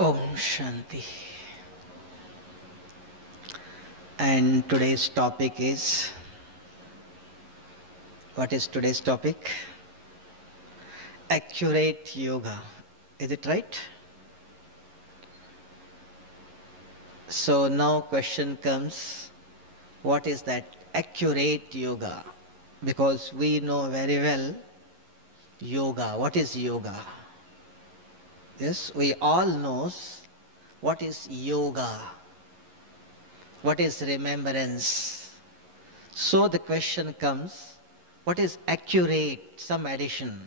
Om Shanti. And today's topic is, what is today's topic? Accurate yoga. Is it right? So now question comes, what is that accurate yoga? Because we know very well yoga. What is yoga? Yes, we all knows what is yoga. What is remembrance? So the question comes, what is accurate? Some addition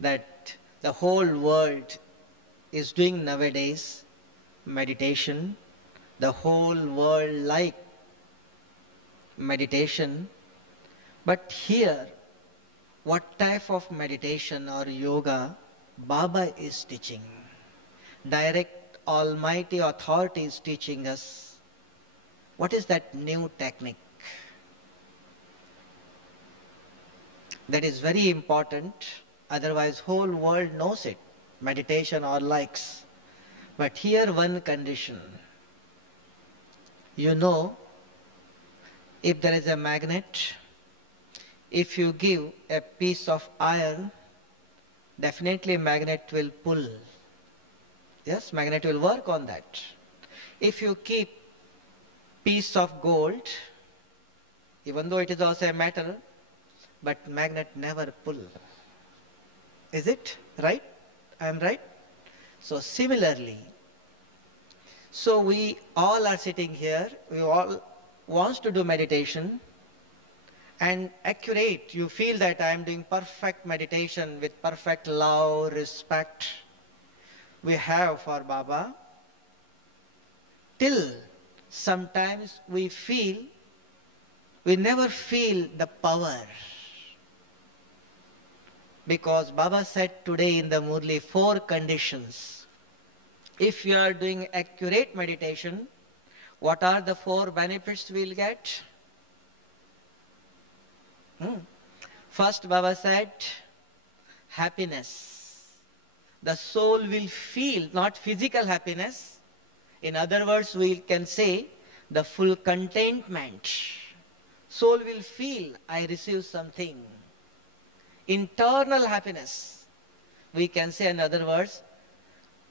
that the whole world is doing nowadays, meditation. The whole world like meditation. But here, what type of meditation or yoga Baba is teaching? Direct Almighty Authority is teaching us. What is that new technique? That is very important. Otherwise, whole world knows it. Meditation or likes. But here one condition. You know, if there is a magnet, if you give a piece of iron, definitely magnet will pull. Yes, magnet will work on that. If you keep piece of gold, even though it is also a metal, but magnet never pull. Is it right? I am right? So similarly, so we all are sitting here, we all wants to do meditation, and accurate, you feel that I am doing perfect meditation with perfect love, respect we have for Baba, till sometimes we never feel the power. Because Baba said today in the Murli 4 conditions. If you are doing accurate meditation, what are the 4 benefits we will get? First, Baba said, happiness. The soul will feel, not physical happiness. In other words, we can say the full contentment. Soul will feel, I receive something. Internal happiness. We can say, in other words,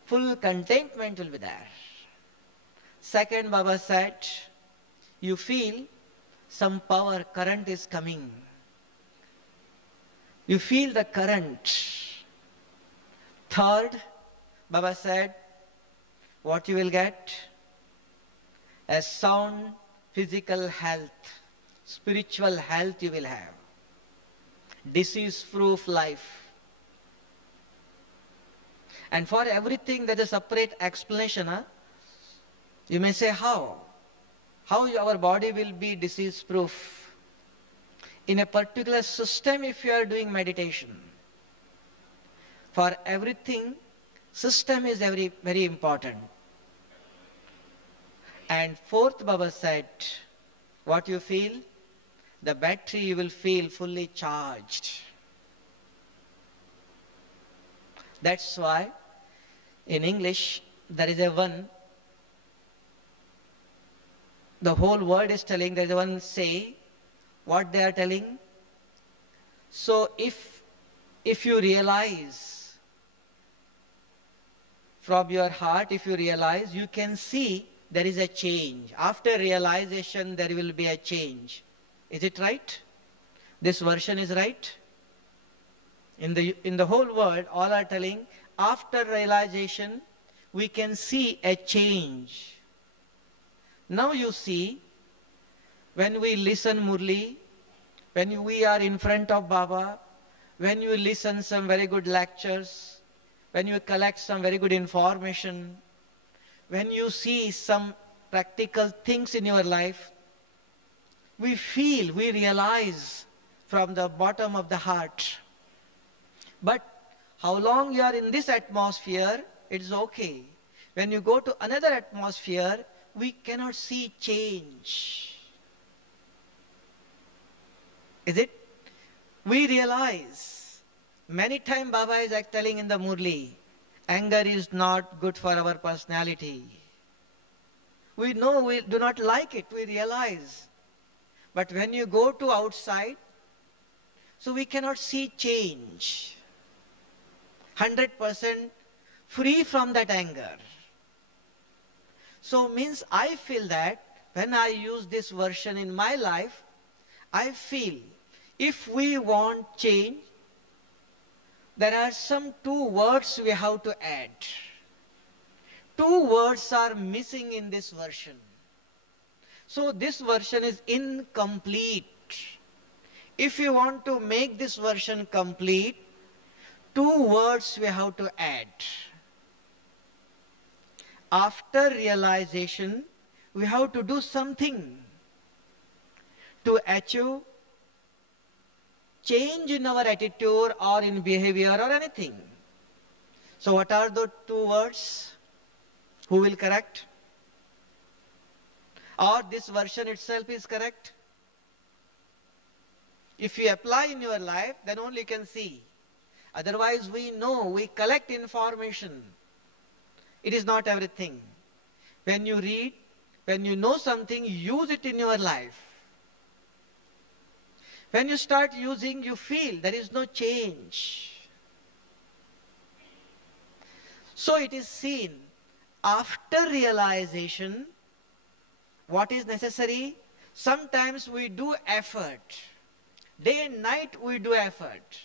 full contentment will be there. Second, Baba said, you feel some power, current is coming. You feel the current. Third, Baba said, what you will get? A sound physical health, spiritual health you will have. Disease-proof life. And for everything there is a separate explanation. You may say, how? How our body will be disease-proof? In a particular system if you are doing meditation. For everything, system is very, very important. And fourth, Baba said, what you feel? The battery you will feel fully charged. That's why in English there is a one, the whole world is telling, there is one say, what they are telling. So if you realize from your heart, if you realize, you can see there is a change. After realization there will be a change. Is it right? This version is right? In the whole world, all are telling, after realization, we can see a change. Now you see, when we listen Murli, when we are in front of Baba, when you listen some very good lectures, when you collect some very good information, when you see some practical things in your life, we feel, we realize from the bottom of the heart. But how long you are in this atmosphere, it's okay. When you go to another atmosphere, we cannot see change. Is it? We realize, many times Baba is telling in the Murli, Anger is not good for our personality. We know we do not like it, we realize. But when you go to outside, so we cannot see change. 100% free from that anger. So means I feel that when I use this version in my life, I feel if we want change, there are some two words we have to add. Two words are missing in this version. So this version is incomplete. If you want to make this version complete, two words we have to add. After realization, we have to do something to achieve change in our attitude or in behavior or anything. So what are the two words? Who will correct? Or this version itself is correct? If you apply in your life, then only you can see. Otherwise we know, we collect information. It is not everything. When you read, when you know something, use it in your life. When you start using, you feel there is no change. So it is seen, after realization, what is necessary? Sometimes we do effort. Day and night we do effort.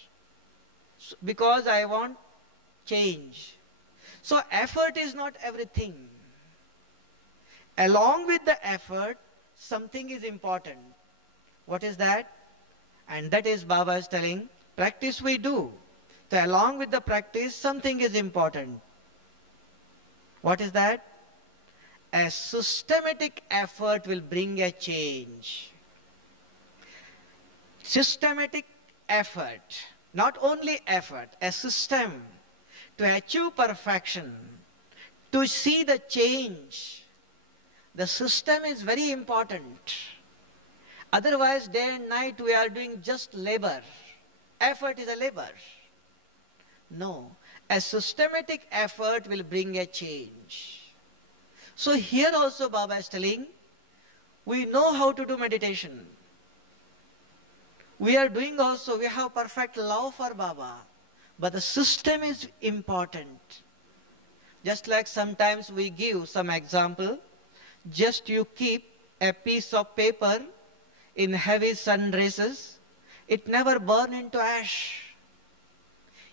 Because I want change. So effort is not everything. Along with the effort, something is important. What is that? And that is Baba is telling, practice we do. So along with the practice, something is important. What is that? A systematic effort will bring a change. Systematic effort, not only effort, a system to achieve perfection, to see the change. The system is very important. Otherwise, day and night we are doing just labor. Effort is a labor. No, a systematic effort will bring a change. So here also Baba is telling, we know how to do meditation. We are doing also, we have perfect love for Baba. But the system is important. Just like sometimes we give some example, just you keep a piece of paper in heavy sun rays, it never burn into ash.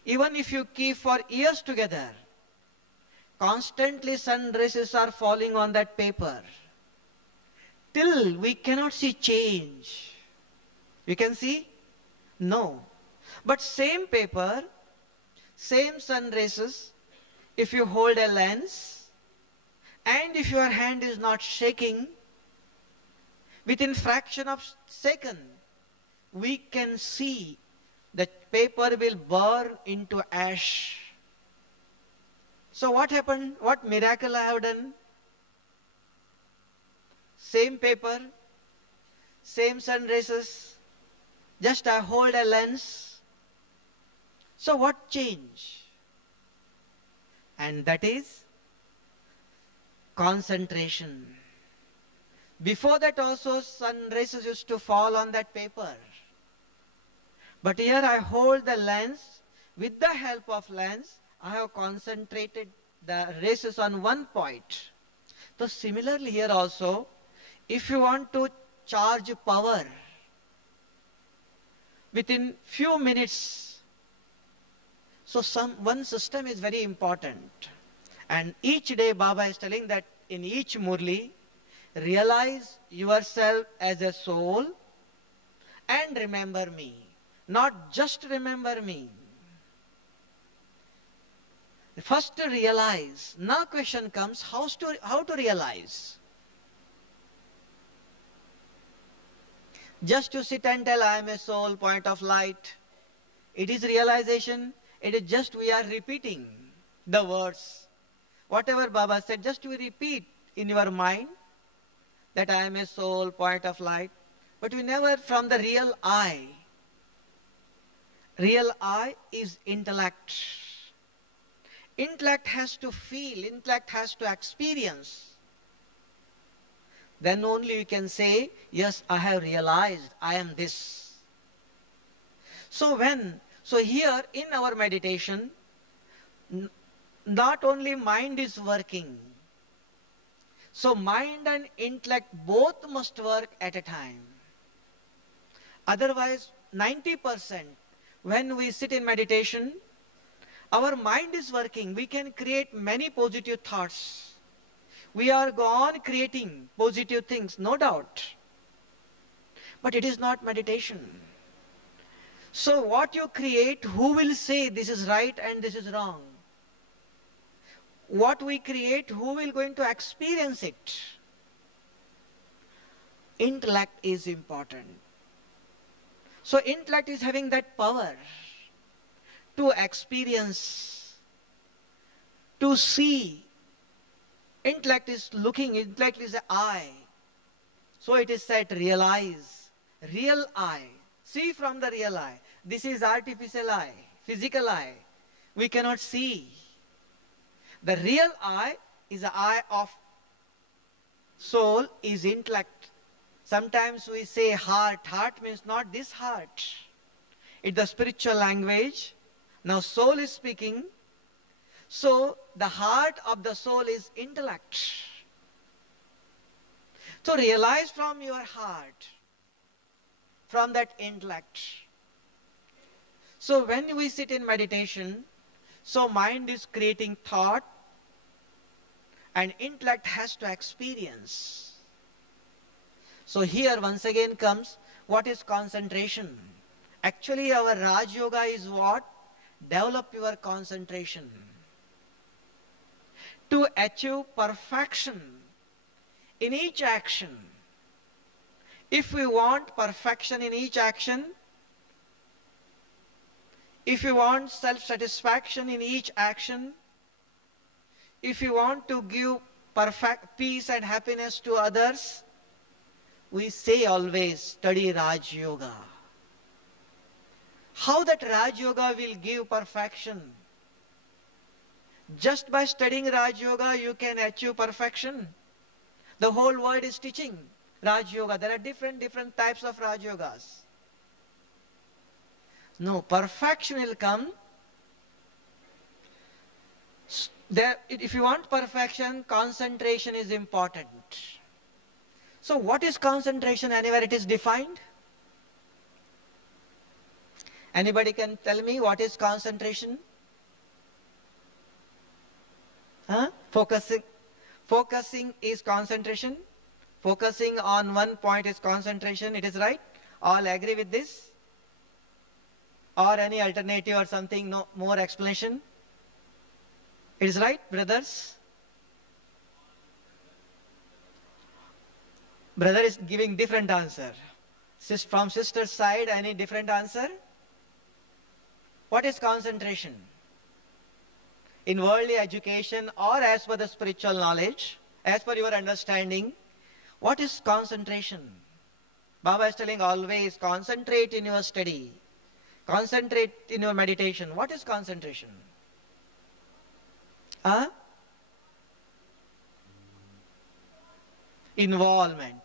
Even if you keep for years together, constantly sun rays are falling on that paper. Till we cannot see change. You can see? No. But same paper, same sun rays, if you hold a lens, and if your hand is not shaking, within fraction of second, we can see the paper will burn into ash. So what happened? What miracle I have done? Same paper, same sun rays, just I hold a lens. So what change? And that is concentration. Before that also sun rays used to fall on that paper. But here I hold the lens. With the help of lens, I have concentrated the rays on one point. So similarly here also, if you want to charge power, within few minutes, so one system is very important. And each day Baba is telling that in each Murli, realize yourself as a soul and remember me. Not just remember me. First to realize. Now question comes, how to realize? Just to sit and tell I am a soul, point of light. It is realization. It is just we are repeating the words. Whatever Baba said, just we repeat in your mind that I am a soul, point of light. But we never from the real I. Real I is intellect. intellect has to feel, intellect has to experience. Then only you can say, yes, I have realized I am this. So here in our meditation, not only mind is working, so mind and intellect both must work at a time. Otherwise, 90% when we sit in meditation, our mind is working. We can create many positive thoughts. We are gone creating positive things, no doubt. But it is not meditation. So what you create, who will say this is right and this is wrong? What we create, who will going to experience it? Intellect is important. So intellect is having that power to experience, to see. Intellect is looking, intellect is the eye. So it is said, realize, real eye. See from the real eye. This is artificial eye, physical eye. We cannot see. The real eye is the eye of soul, is intellect. Sometimes we say heart. Heart means not this heart. It's the spiritual language. Now soul is speaking. So the heart of the soul is intellect. So realize from your heart, from that intellect. So when we sit in meditation, so mind is creating thought and intellect has to experience. So here once again comes, what is concentration? Actually our Raj Yoga is what? Develop your concentration. To achieve perfection in each action. If we want perfection in each action, if you want self-satisfaction in each action, if you want to give perfect peace and happiness to others, we say always, study Raj Yoga. How that Raj Yoga will give perfection? Just by studying Raj Yoga, you can achieve perfection. The whole world is teaching Raj Yoga. There are different types of Raj Yogas. No, perfection will come. If you want perfection, concentration is important. So what is concentration? Anywhere it is defined? Anybody can tell me what is concentration? Huh? Focusing is concentration. Focusing on one point is concentration. It is right? All agree with this? Or any alternative or something, no more explanation? It is right, brothers? Brother is giving different answer. From sister's side, any different answer? What is concentration? In worldly education or as per the spiritual knowledge, as per your understanding, what is concentration? Baba is telling always, concentrate in your study. Concentrate in your meditation. What is concentration? Involvement.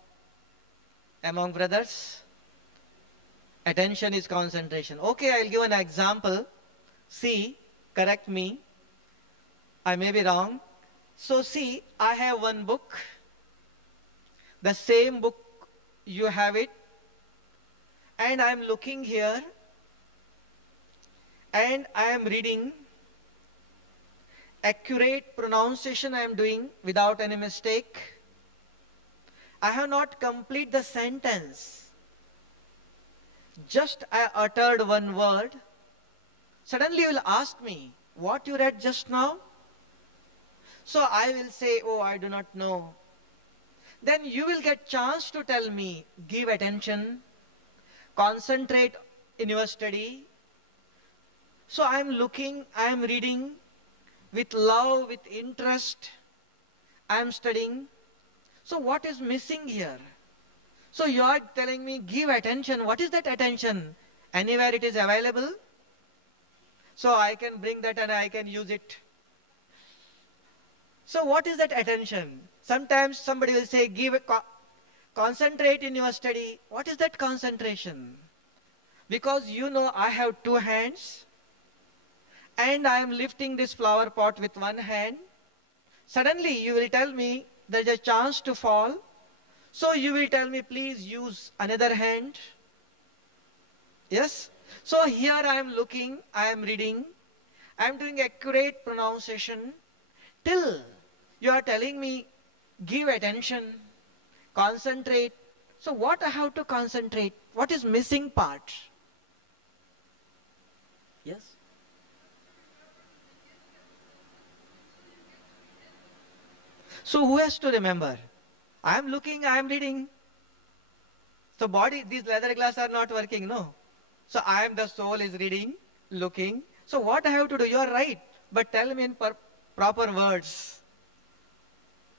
Among brothers, attention is concentration. Okay, I'll give an example. See, correct me. I may be wrong. So see, I have one book. The same book, you have it. And I am looking here. And I am reading. Accurate pronunciation I am doing without any mistake. I have not completed the sentence. Just I uttered one word. Suddenly you will ask me, what you read just now? So I will say, oh, I do not know. Then you will get chance to tell me, give attention, concentrate in your study. So I am looking, I am reading with love, with interest. I am studying. So what is missing here? So you are telling me, give attention. What is that attention? Anywhere it is available? So I can bring that and I can use it. So what is that attention? Sometimes somebody will say, concentrate in your study. What is that concentration? Because you know I have two hands and I am lifting this flower pot with one hand. Suddenly you will tell me there's a chance to fall. So you will tell me, please use another hand. Yes? So here I am looking, I am reading, I am doing accurate pronunciation till you are telling me, give attention, concentrate. So what I have to concentrate? What is missing part? Yes? So who has to remember? I am looking, I am reading. So body, these leather glasses are not working, no. So I am the soul is reading, looking. So what I have to do? You are right. But tell me in proper words.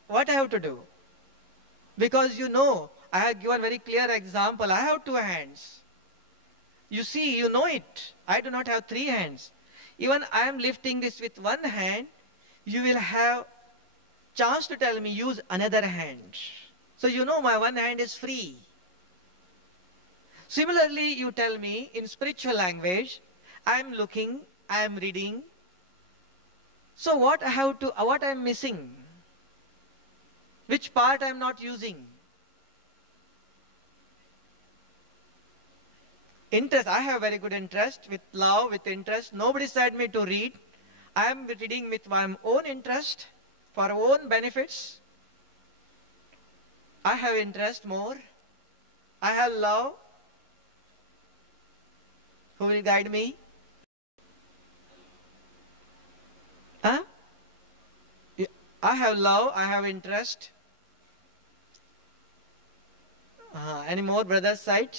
What I have to do? Because you know, I have given very clear example. I have two hands. You see, you know it. I do not have three hands. Even I am lifting this with one hand, you will have chance to tell me use another hand. So you know my one hand is free. Similarly, you tell me in spiritual language, I am looking, I am reading. So what I am missing? Which part I am not using? Interest, I have very good interest, with love, with interest. Nobody said me to read. I am reading with my own interest, for own benefits. I have interest more. I have love. Who will guide me? Huh? I have love, I have interest. Any more brothers' side?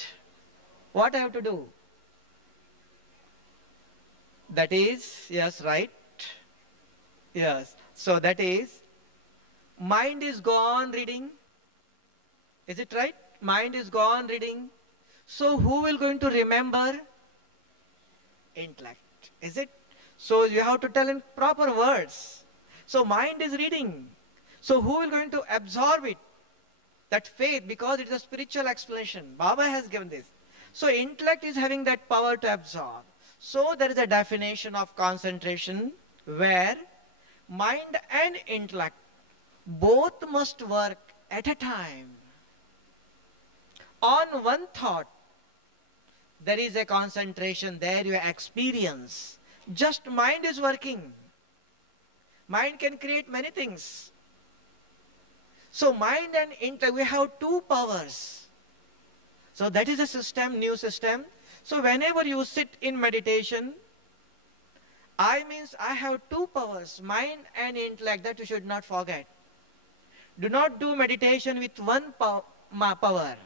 What I have to do? That is, yes, right. Yes. So that is, mind is gone reading. Is it right? Mind is gone reading. So who will going to remember? Intellect. Is it? So you have to tell in proper words. So mind is reading. So who will going to absorb it? That faith, because it is a spiritual explanation. Baba has given this. So intellect is having that power to absorb. So there is a definition of concentration where mind and intellect both must work at a time. On one thought, there is a concentration, there you experience. Just mind is working. Mind can create many things. So mind and intellect, we have two powers. So that is a system, new system. So whenever you sit in meditation, I means I have two powers, mind and intellect, that you should not forget. Do not do meditation with one power.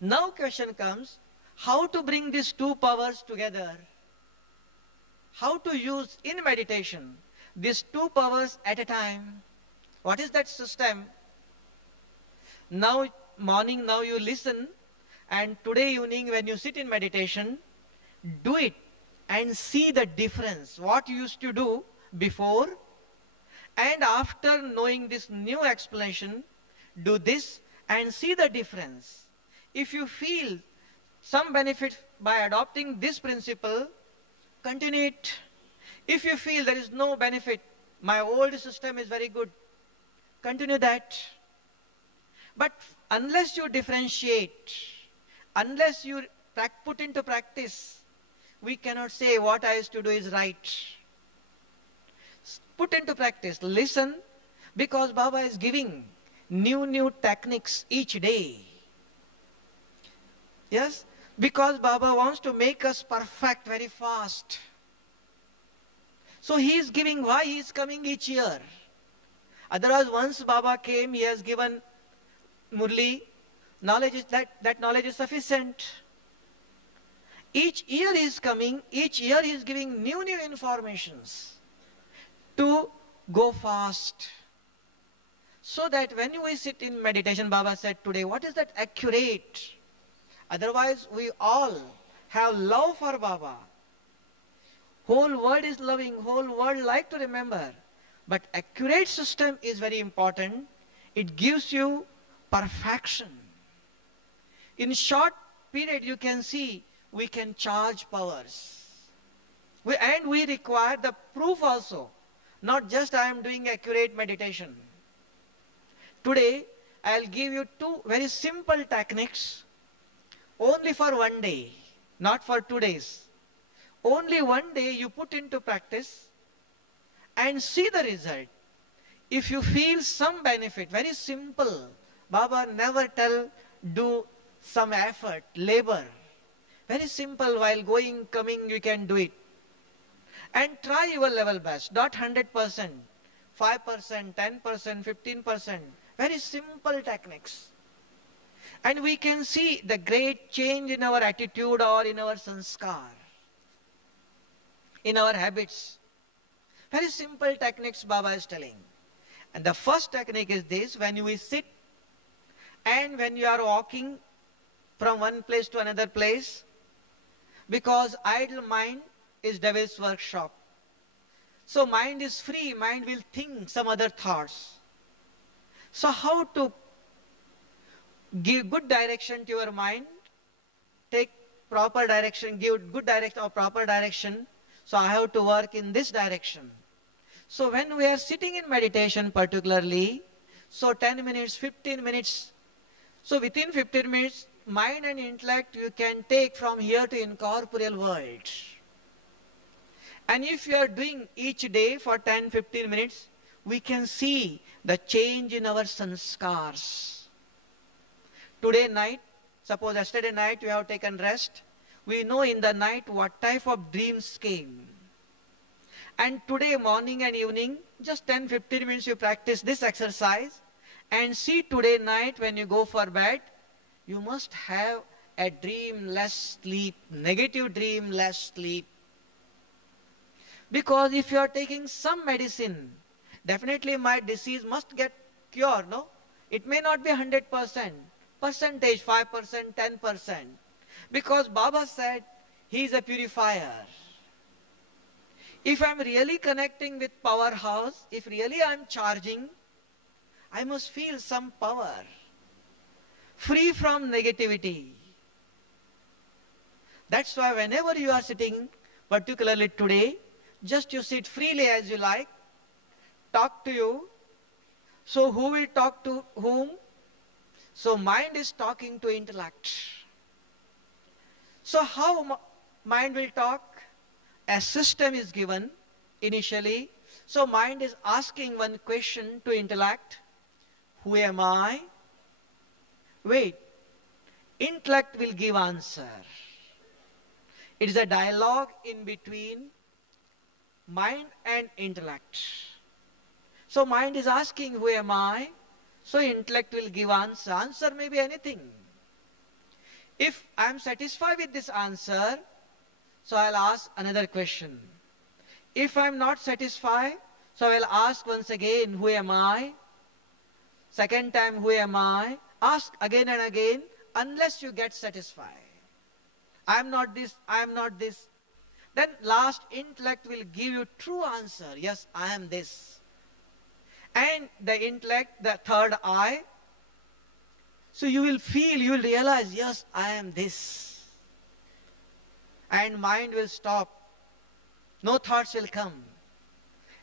Now question comes, how to bring these two powers together? How to use in meditation these two powers at a time? What is that system? Now morning, now you listen, and today evening when you sit in meditation, do it and see the difference. What you used to do before and after knowing this new explanation, do this and see the difference. If you feel some benefit by adopting this principle, continue it. If you feel there is no benefit, my old system is very good, continue that. But unless you differentiate, unless you put into practice, we cannot say what I used to do is right. Put into practice, listen, because Baba is giving new techniques each day. Yes, because Baba wants to make us perfect very fast. So he is giving, why he is coming each year. Otherwise, once Baba came, he has given Murli, knowledge is that knowledge is sufficient. Each year he is coming, each year he is giving new informations to go fast. So that when we sit in meditation, Baba said today, what is that accurate? Otherwise, we all have love for Baba. Whole world is loving, whole world like to remember. But accurate system is very important. It gives you perfection. In short period, you can see we can charge powers. And we require the proof also. Not just I am doing accurate meditation. Today, I'll give you two very simple techniques only for one day, not for 2 days. Only one day you put into practice and see the result. If you feel some benefit, very simple. Baba never tell do some effort, labor. Very simple, while going, coming, you can do it. And try your level best, not 100%, 5%, 10%, 15%. Very simple techniques. And we can see the great change in our attitude or in our sanskar, in our habits. Very simple techniques Baba is telling. And the first technique is this: when you sit and when you are walking from one place to another place, because idle mind is devil's workshop. So mind is free, mind will think some other thoughts. So how to give good direction to your mind, take proper direction, give good direction or proper direction. So I have to work in this direction. So when we are sitting in meditation particularly, so 10 minutes, 15 minutes, so within 15 minutes, mind and intellect you can take from here to incorporeal world. And if you are doing each day for 10-15 minutes, we can see the change in our sanskars. Today night, suppose yesterday night you have taken rest, we know in the night what type of dreams came. And today morning and evening, just 10-15 minutes you practice this exercise, and see today night when you go for bed, you must have a dream less sleep, negative dream less sleep. Because if you are taking some medicine, definitely my disease must get cured, no? It may not be 100%, percentage 5%, 10%. Because Baba said he is a purifier. If I am really connecting with powerhouse, if really I am charging, I must feel some power, free from negativity. That's why whenever you are sitting, particularly today, just you sit freely as you like, talk to you. So who will talk to whom? So mind is talking to intellect. So how mind will talk? A system is given initially. So mind is asking one question to intellect. Who am I? Wait. Intellect will give answer. It is a dialogue in between mind and intellect. So mind is asking, who am I? So intellect will give answer. Answer may be anything. If I am satisfied with this answer, so I will ask another question. If I am not satisfied, so I will ask once again, who am I? Second time, who am I? Ask again and again unless you get satisfied. I am not this, I am not this. Then last, intellect will give you true answer. Yes, I am this. And the intellect, the third eye, so you will feel, you will realize, yes, I am this. And mind will stop. No thoughts will come.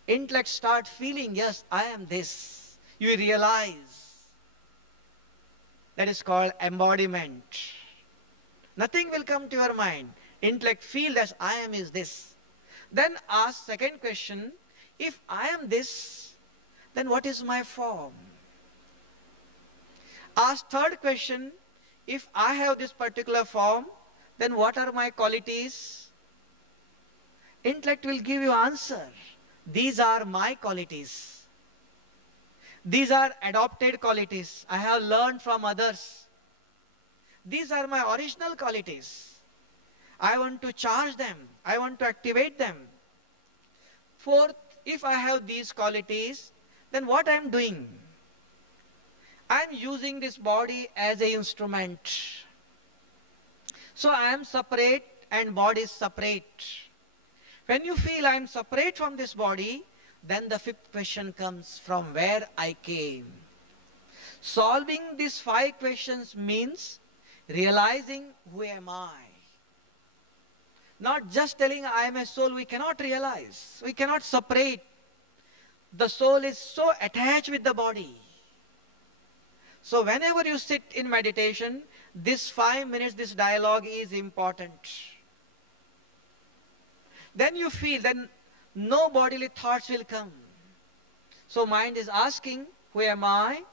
Intellect start feeling, yes, I am this. You realize. That is called embodiment. Nothing will come to your mind. Intellect feel that I am is this. Then ask second question, if I am this, then what is my form? Ask third question, if I have this particular form, then what are my qualities? Intellect will give you answer. These are my qualities. These are adopted qualities. I have learned from others. These are my original qualities. I want to charge them. I want to activate them. Fourth, if I have these qualities, then what I am doing? I am using this body as an instrument. So I am separate and body is separate. When you feel I am separate from this body, Then the fifth question comes, from where I came. Solving these 5 questions means realizing who am I. Not just telling I am a soul, we cannot realize. We cannot separate. The soul is so attached with the body. So whenever you sit in meditation, this 5 minutes, this dialogue is important. Then you feel, then no bodily thoughts will come. So mind is asking, who am I?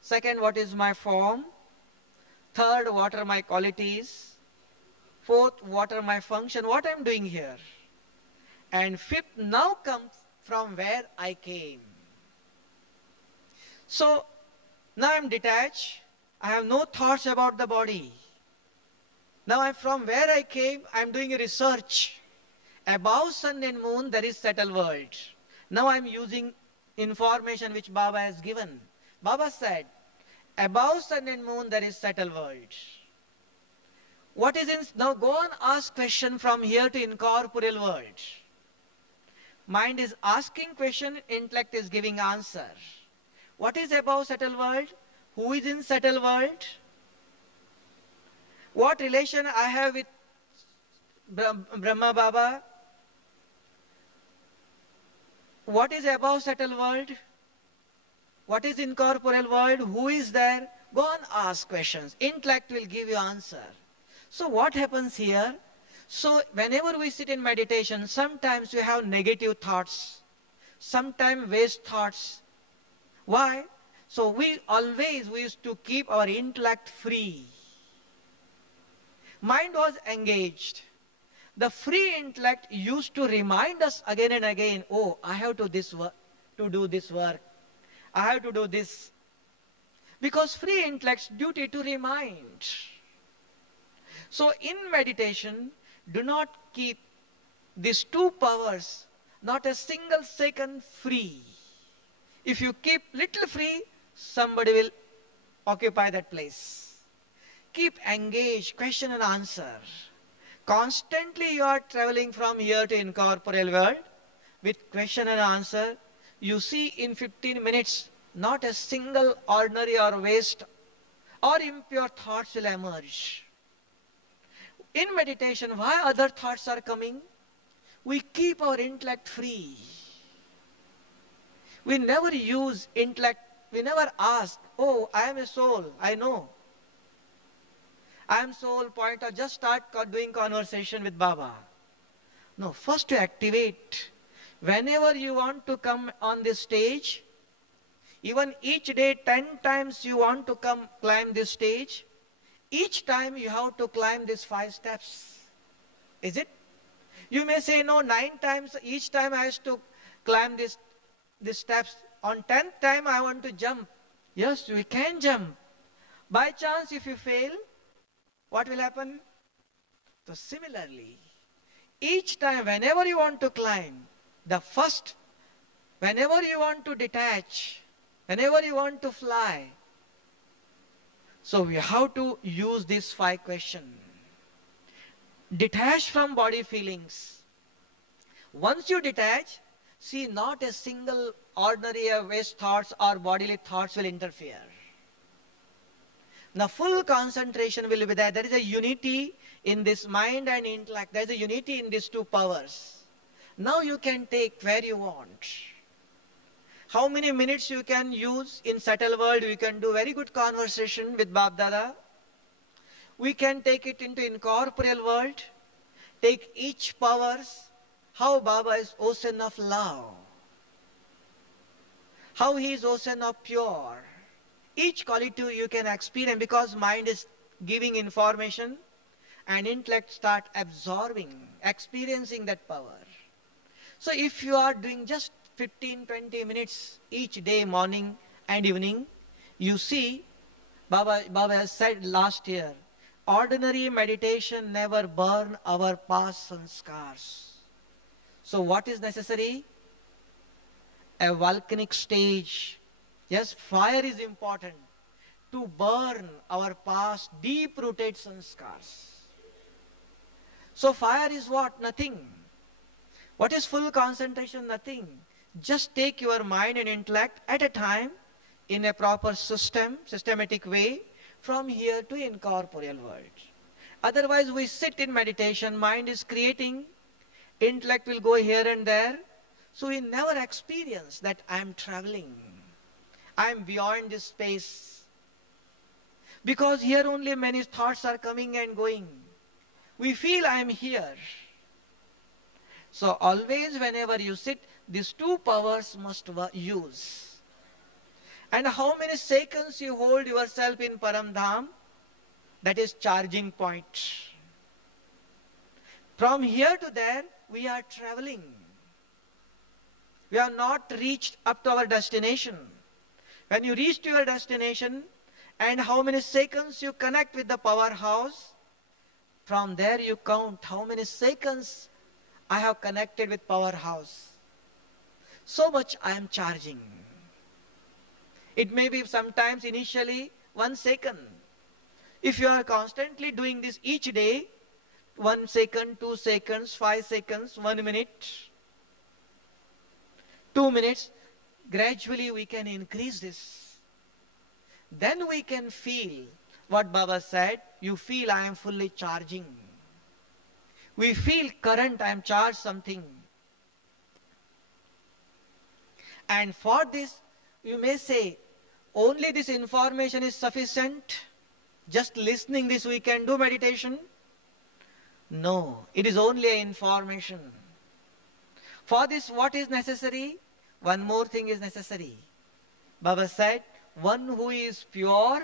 Second, what is my form? Third, what are my qualities? Fourth, what are my function? What I am doing here? And fifth, now comes from where I came. So now I am detached. I have no thoughts about the body. Now from where I came, I am doing a research. Above sun and moon, there is subtle world. Now I am using information which Baba has given. Baba said, above sun and moon, there is subtle world. What is in, now go and ask question from here to incorporeal world. Mind is asking question, intellect is giving answer. What is above subtle world? Who is in subtle world? What relation I have with Brahma Baba? What is above subtle world? What is incorporeal world? Who is there? Go and ask questions. Intellect will give you answer. So what happens here? So whenever we sit in meditation, sometimes we have negative thoughts, sometimes waste thoughts. Why? So we used to keep our intellect free. Mind was engaged. The free intellect used to remind us again and again, oh, I have to do this work. I have to do this. Because free intellect's duty to remind. So in meditation, do not keep these 2 powers, not a single second free. If you keep little free, somebody will occupy that place. Keep engaged, question and answer. Constantly you are traveling from here to incorporeal world with question and answer. You see in 15 minutes, not a single ordinary or waste or impure thoughts will emerge. In meditation, why other thoughts are coming? We keep our intellect free. We never use intellect. We never ask, oh, I am a soul, I know. I am soul, point out, just start doing conversation with Baba. No, first to activate. Whenever you want to come on this stage, even each day 10 times you want to climb this stage, each time you have to climb these 5 steps. Is it? You may say, no, 9 times, each time I have to climb these steps. On 10th time I want to jump. Yes, we can jump. By chance, if you fail, what will happen? So similarly, each time, whenever you want to climb, whenever you want to detach, whenever you want to fly, so we have to use these 5 questions. Detach from body feelings. Once you detach, see, not a single ordinary waste thoughts or bodily thoughts will interfere. Now full concentration will be there. There is a unity in this mind and intellect. There is a unity in these 2 powers. Now you can take where you want. How many minutes you can use in subtle world? You can do very good conversation with Bab Dada. We can take it into incorporeal world. Take each powers. How Baba is ocean of love. How he is ocean of pure. Each quality you can experience because mind is giving information and intellect start absorbing, experiencing that power. So if you are doing just 15-20 minutes each day, morning and evening, you see, Baba has said last year, ordinary meditation never burn our past sanskars. So what is necessary? A volcanic stage. Yes, fire is important to burn our past deep-rooted sanskars. So fire is what? Nothing. What is full concentration? Nothing. Just take your mind and intellect at a time in a proper systematic way from here to incorporeal world. Otherwise we sit in meditation, mind is creating, intellect will go here and there. So we never experience that I am traveling. I am beyond this space. Because here only many thoughts are coming and going. We feel I am here. So always whenever you sit, these two powers must use. And how many seconds you hold yourself in Paramdham, that is charging point. From here to there, we are traveling. We have not reached up to our destination. When you reach to your destination, and how many seconds you connect with the powerhouse, from there you count how many seconds I have connected with powerhouse. So much I am charging. It may be sometimes initially 1 second. If you are constantly doing this each day, 1 second, 2 seconds, 5 seconds, 1 minute, 2 minutes, gradually we can increase this. Then we can feel what Baba said, you feel I am fully charging. We feel current, I am charged something. And for this, you may say, only this information is sufficient. Just listening this we can do meditation. No, it is only information. For this what is necessary? One more thing is necessary. Baba said, one who is pure,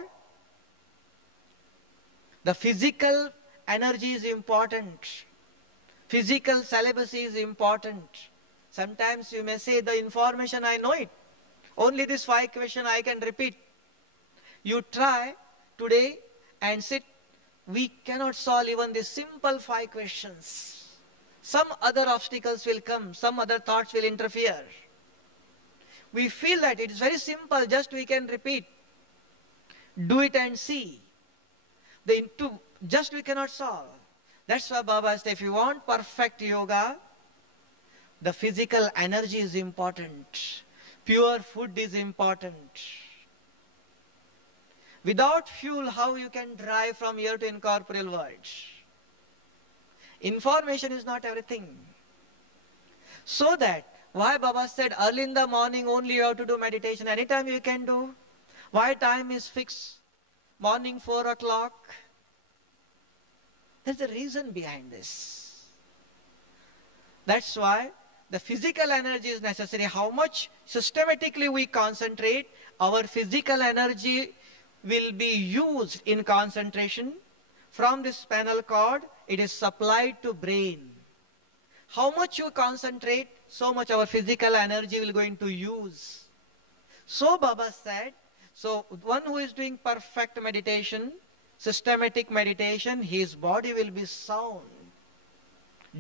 the physical energy is important. Physical celibacy is important. Sometimes you may say, the information I know it. Only this 5 questions I can repeat. You try today and sit. We cannot solve even these simple 5 questions. Some other obstacles will come. Some other thoughts will interfere. We feel that it is very simple. Just we can repeat. Do it and see. Just we cannot solve. That's why Baba said, if you want perfect yoga, the physical energy is important. Pure food is important. Without fuel, how you can drive from here to incorporeal world? Information is not everything. So that, why Baba said early in the morning only you have to do meditation. Anytime you can do. Why time is fixed? Morning 4 o'clock. There's a reason behind this. That's why the physical energy is necessary. How much systematically we concentrate, our physical energy will be used in concentration. From this spinal cord, it is supplied to brain. How much you concentrate, so much our physical energy will going to use. So Baba said, so one who is doing perfect meditation, systematic meditation, his body will be sound,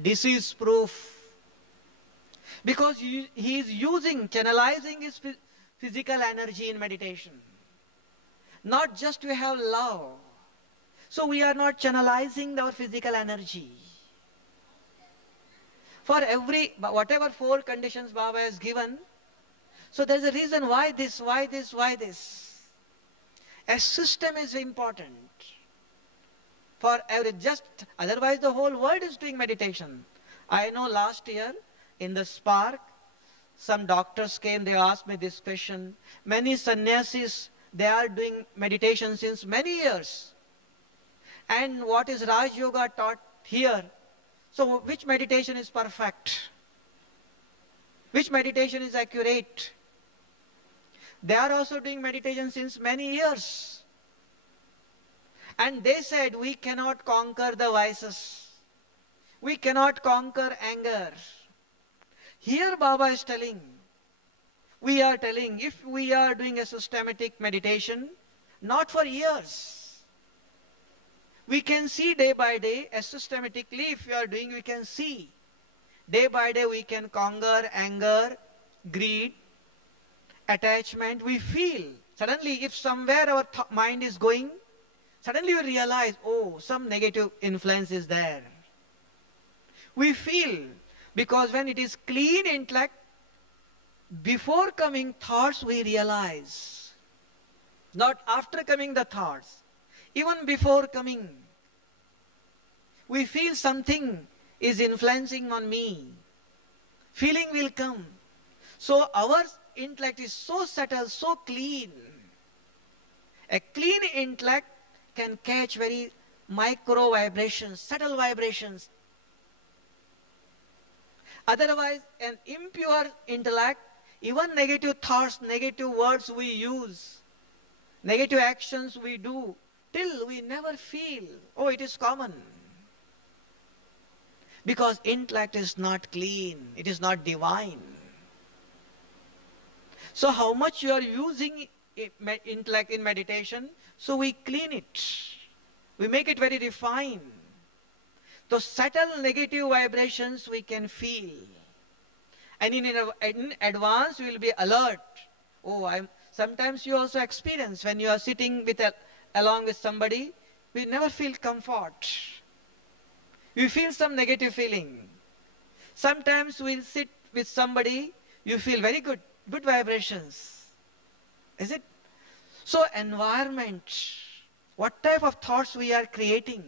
disease proof. Because he is channelizing his physical energy in meditation. Not just to have love. So we are not channelizing our physical energy. For whatever 4 conditions Baba has given, so there is a reason why this, why this, why this. A system is important. For otherwise the whole world is doing meditation. I know last year in the Spark, some doctors came, they asked me this question. Many sannyasis, they are doing meditation since many years. And what is Raj Yoga taught here? So which meditation is perfect? Which meditation is accurate? They are also doing meditation since many years. And they said, we cannot conquer the vices. We cannot conquer anger. Here Baba is telling, we are telling, if we are doing a systematic meditation, not for years, we can see day by day, as systematically if we are doing, we can see. Day by day we can conquer anger, greed, attachment. We feel, suddenly if somewhere our mind is going, suddenly we realize, oh, some negative influence is there. We feel, because when it is clean intellect, before coming thoughts we realize, not after coming the thoughts. Even before coming, we feel something is influencing on me. Feeling will come. So our intellect is so subtle, so clean. A clean intellect can catch very micro vibrations, subtle vibrations. Otherwise, an impure intellect, even negative thoughts, negative words we use, negative actions we do, till we never feel, oh, it is common. Because intellect is not clean, it is not divine. So how much you are using intellect in meditation, so we clean it. We make it very refined. Those subtle negative vibrations we can feel. And in advance we will be alert. Oh, sometimes you also experience when you are sitting along with somebody, we never feel comfort. We feel some negative feeling. Sometimes we'll sit with somebody, you feel very good vibrations. Is it? So environment, what type of thoughts we are creating.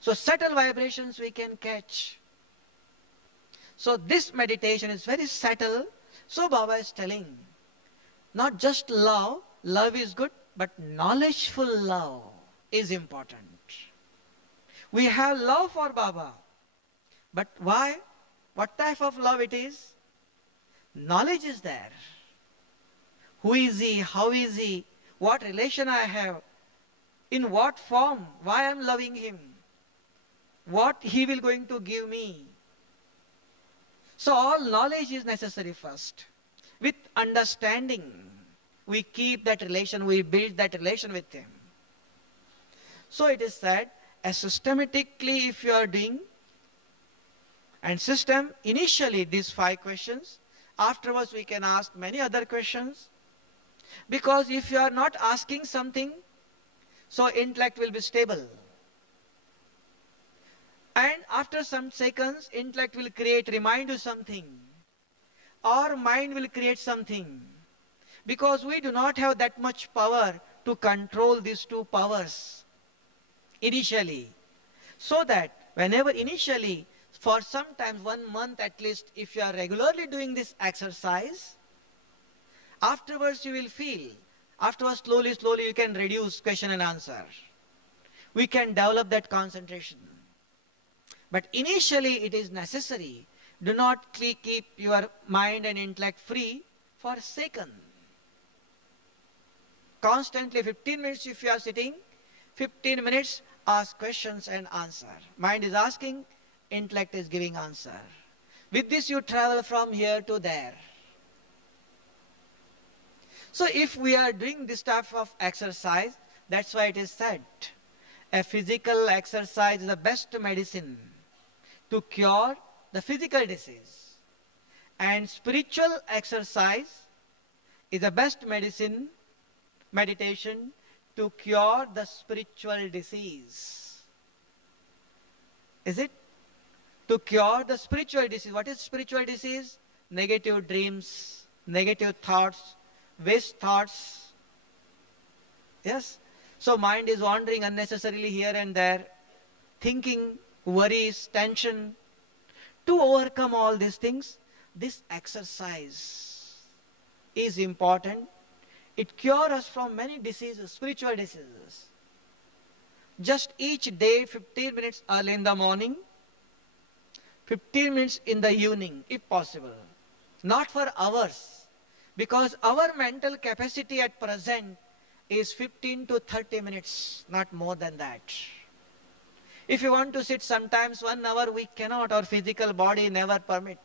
So subtle vibrations we can catch. So this meditation is very subtle. So Baba is telling, not just love is good, but knowledgeful love is important. We have love for Baba. But why? What type of love it is? Knowledge is there. Who is he? How is he? What relation I have? In what form? Why I am loving him? What he will going to give me? So all knowledge is necessary first. With understanding, we keep that relation, we build that relation with him. So it is said, as systematically if you are doing, and system, initially these 5 questions, afterwards we can ask many other questions. Because if you are not asking something, so intellect will be stable. And after some seconds, intellect will remind you something. Or mind will create something. Because we do not have that much power to control these 2 powers initially. So that whenever initially, for sometimes 1 month at least, if you are regularly doing this exercise, afterwards you will feel, afterwards slowly you can reduce question and answer. We can develop that concentration. But initially it is necessary. Do not keep your mind and intellect free for a second. Constantly 15 minutes if you are sitting, 15 minutes ask questions and answer. Mind is asking, intellect is giving answer. With this you travel from here to there. So if we are doing this type of exercise, that's why it is said, a physical exercise is the best medicine to cure the physical disease. And spiritual exercise is the best meditation to cure the spiritual disease. Is it? To cure the spiritual disease. What is spiritual disease? Negative dreams, negative thoughts, waste thoughts. Yes? So mind is wandering unnecessarily here and there, thinking, worries, tension. To overcome all these things, this exercise is important. It cures us from many diseases, spiritual diseases. Just each day, 15 minutes early in the morning, 15 minutes in the evening, if possible. Not for hours, because our mental capacity at present is 15 to 30 minutes, not more than that. If you want to sit sometimes 1 hour, we cannot, our physical body never permit,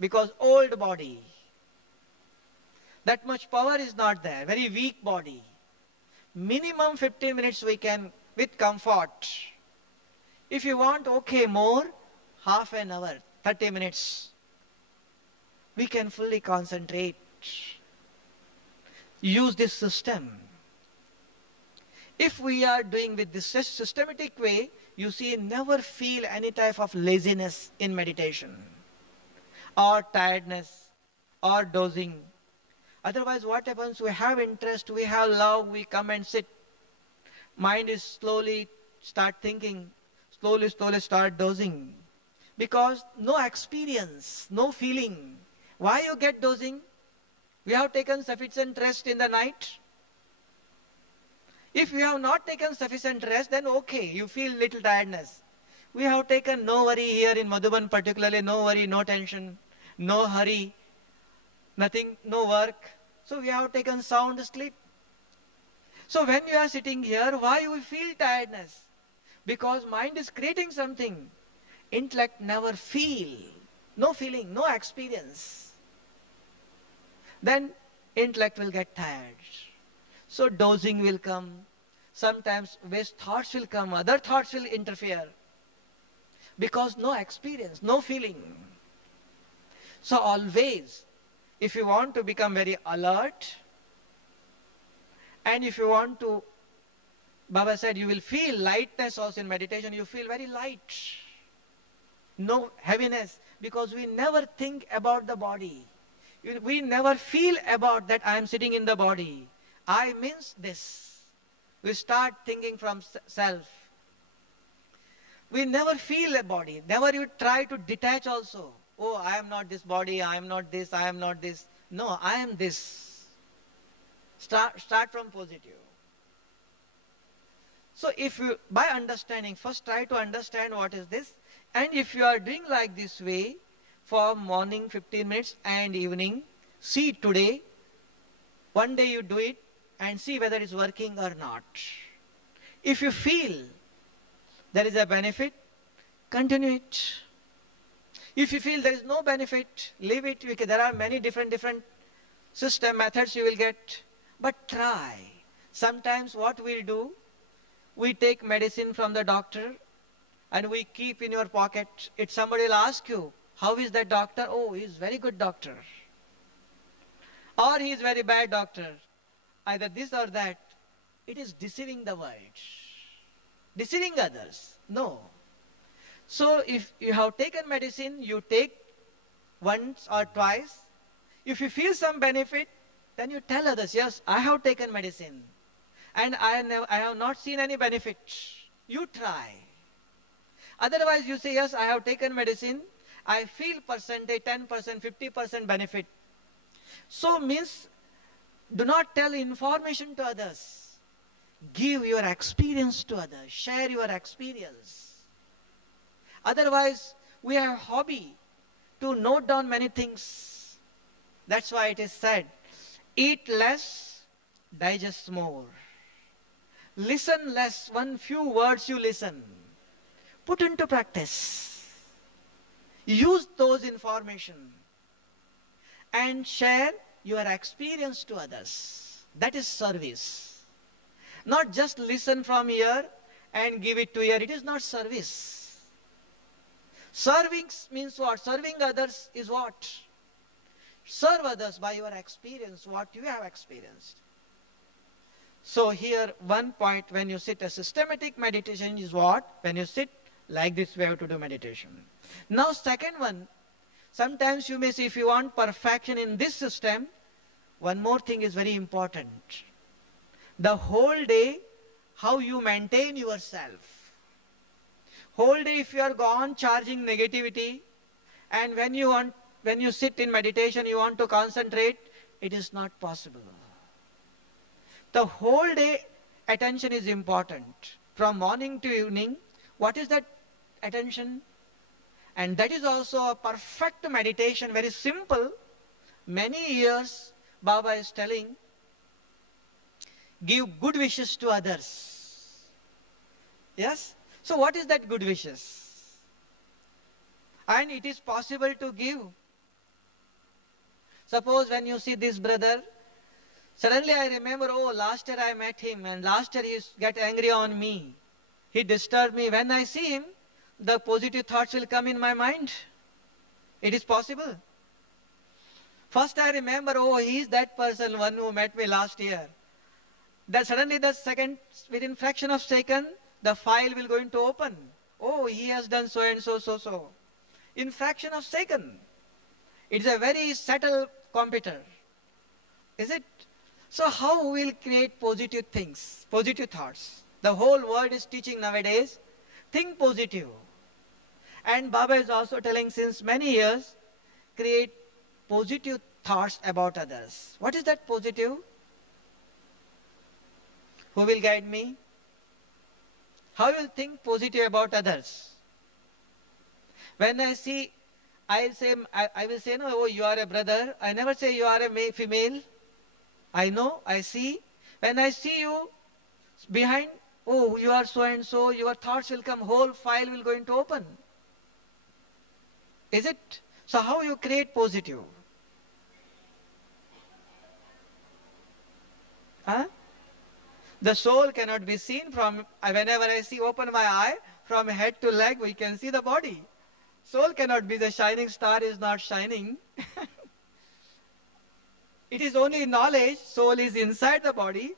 because old body. That much power is not there, very weak body. Minimum 15 minutes we can with comfort. If you want, okay, more, half an hour, 30 minutes. We can fully concentrate. Use this system. If we are doing with this systematic way, you see, never feel any type of laziness in meditation. or tiredness or dozing. Otherwise, what happens? We have interest, we have love, we come and sit. Mind is slowly start thinking, slowly start dozing. Because no experience, no feeling. Why you get dozing? We have taken sufficient rest in the night. If you have not taken sufficient rest, then okay, you feel little tiredness. We have taken no worry here in Madhuban particularly, no worry, no tension, no hurry, nothing, no work. So we have taken sound sleep. So when you are sitting here, why you feel tiredness? Because mind is creating something. Intellect never feel. No feeling, no experience. Then intellect will get tired. So dozing will come. Sometimes waste thoughts will come. Other thoughts will interfere. Because no experience, no feeling. So always, if you want to become very alert, and if you want to, Baba said, you will feel lightness also in meditation. You feel very light. No heaviness. Because we never think about the body. We never feel about that I am sitting in the body. I means this. We start thinking from self. We never feel a body. Never you try to detach also. Oh, I am not this body. I am not this. I am not this. No, I am this. Start from positive. So if you, by understanding, first try to understand what is this. And if you are doing like this way, for morning 15 minutes and evening, see today, one day you do it and see whether it's working or not. If you feel there is a benefit, continue it. If you feel there is no benefit, leave it. There are many different system methods you will get, but try. Sometimes what we'll do, we take medicine from the doctor and we keep in your pocket. If somebody will ask you, how is that doctor? Oh, he is very good doctor. Or he is very bad doctor. Either this or that. It is deceiving the world. Deceiving others. No. So if you have taken medicine, you take once or twice. If you feel some benefit, then you tell others, yes, I have taken medicine. And I have not seen any benefit. You try. Otherwise you say, yes, I have taken medicine. I feel percentage, 10%, 50% benefit. So means, do not tell information to others. Give your experience to others. Share your experience. Otherwise, we have a hobby to note down many things. That's why it is said, eat less, digest more. Listen less, one few words you listen. Put into practice. Use those information and share your experience to others. That is service. Not just listen from here and give it to here. It is not service. Serving means what? Serving others is what? Serve others by your experience, what you have experienced. So here one point, when you sit, a systematic meditation is what? When you sit like this, we have to do meditation. Now second one, sometimes you may say, if you want perfection in this system, one more thing is very important. The whole day, how you maintain yourself. Whole day if you are gone charging negativity, and when you sit in meditation, you want to concentrate, it is not possible. The whole day attention is important. From morning to evening, what is that attention? And that is also a perfect meditation, very simple. Many years Baba is telling, give good wishes to others. Yes? So what is that good wishes? And it is possible to give. Suppose when you see this brother, suddenly I remember, oh, last year I met him and last year he got angry on me. He disturbed me. When I see him, the positive thoughts will come in my mind. It is possible. First I remember, oh, he is that person, one who met me last year. Then suddenly the second, within fraction of second, the file will going to open. Oh, he has done so and so, so. In fraction of second. It's a very subtle computer. Is it? So how we'll create positive things, positive thoughts? The whole world is teaching nowadays, think positive. And Baba is also telling since many years, create positive thoughts about others. What is that positive? Who will guide me? How will think positive about others? When I see, I will say, no, oh, you are a brother. I never say you are a female. I know, I see. When I see you behind, oh, you are so and so, your thoughts will come, whole file will going to open. Is it? So how you create positive? Huh? The soul cannot be seen from, whenever I see, open my eye, from head to leg, we can see the body. Soul cannot be, the shining star is not shining. It is only knowledge, soul is inside the body.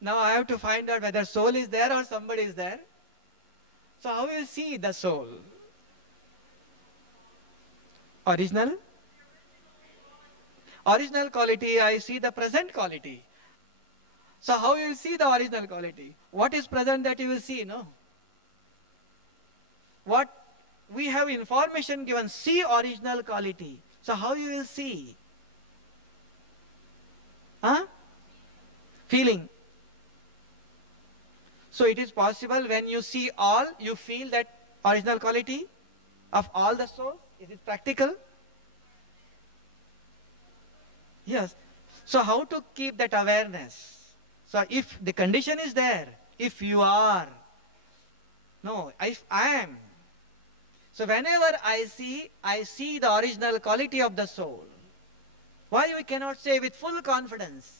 Now I have to find out whether soul is there or somebody is there. So how will you see the soul? Original? Original quality, I see the present quality. So how you will see the original quality? What is present that you will see, no? What we have information given, see original quality. So how you will see? Huh? Feeling. So it is possible when you see all, you feel that original quality of all the souls. Is it practical? Yes. So how to keep that awareness? So if the condition is there, if you are, no, if I am. So whenever I see the original quality of the soul. Why we cannot say with full confidence?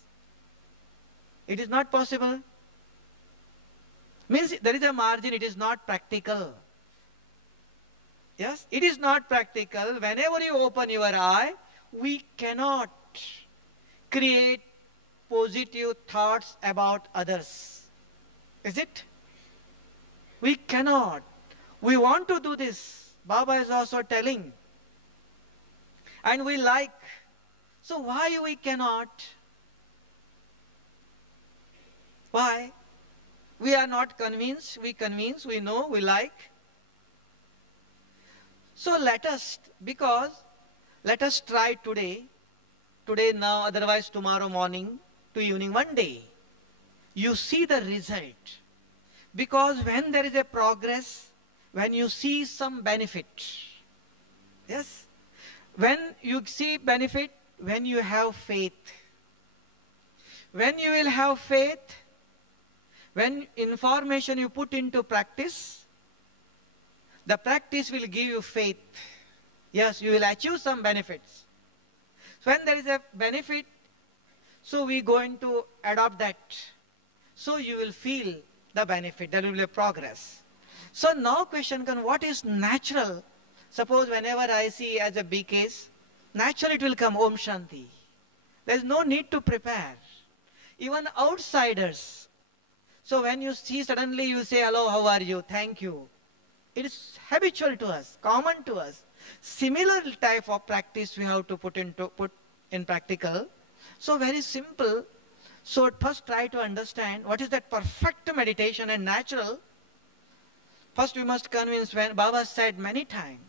It is not possible. Means there is a margin, it is not practical. Yes, it is not practical. Whenever you open your eye, we cannot create positive thoughts about others. Is it? We cannot. We want to do this. Baba is also telling. And we like. So why we cannot? Why? We are not convinced. We convince, we know, we like. So let us try today now, otherwise tomorrow morning to evening, one day. You see the result. Because when there is a progress, when you see some benefit, yes, when you see benefit, when you have faith, when you will have faith, when information you put into practice, the practice will give you faith. Yes, you will achieve some benefits. So when there is a benefit, so we are going to adopt that. So you will feel the benefit, there will be a progress. So now question comes, what is natural? Suppose whenever I see as a big case, naturally it will come Om Shanti. There is no need to prepare. Even outsiders. So when you see suddenly you say, hello, how are you? Thank you. It is habitual to us, common to us. Similar type of practice we have to put in practical. So very simple. So first try to understand what is that perfect meditation and natural. First we must convince, when Baba said many times.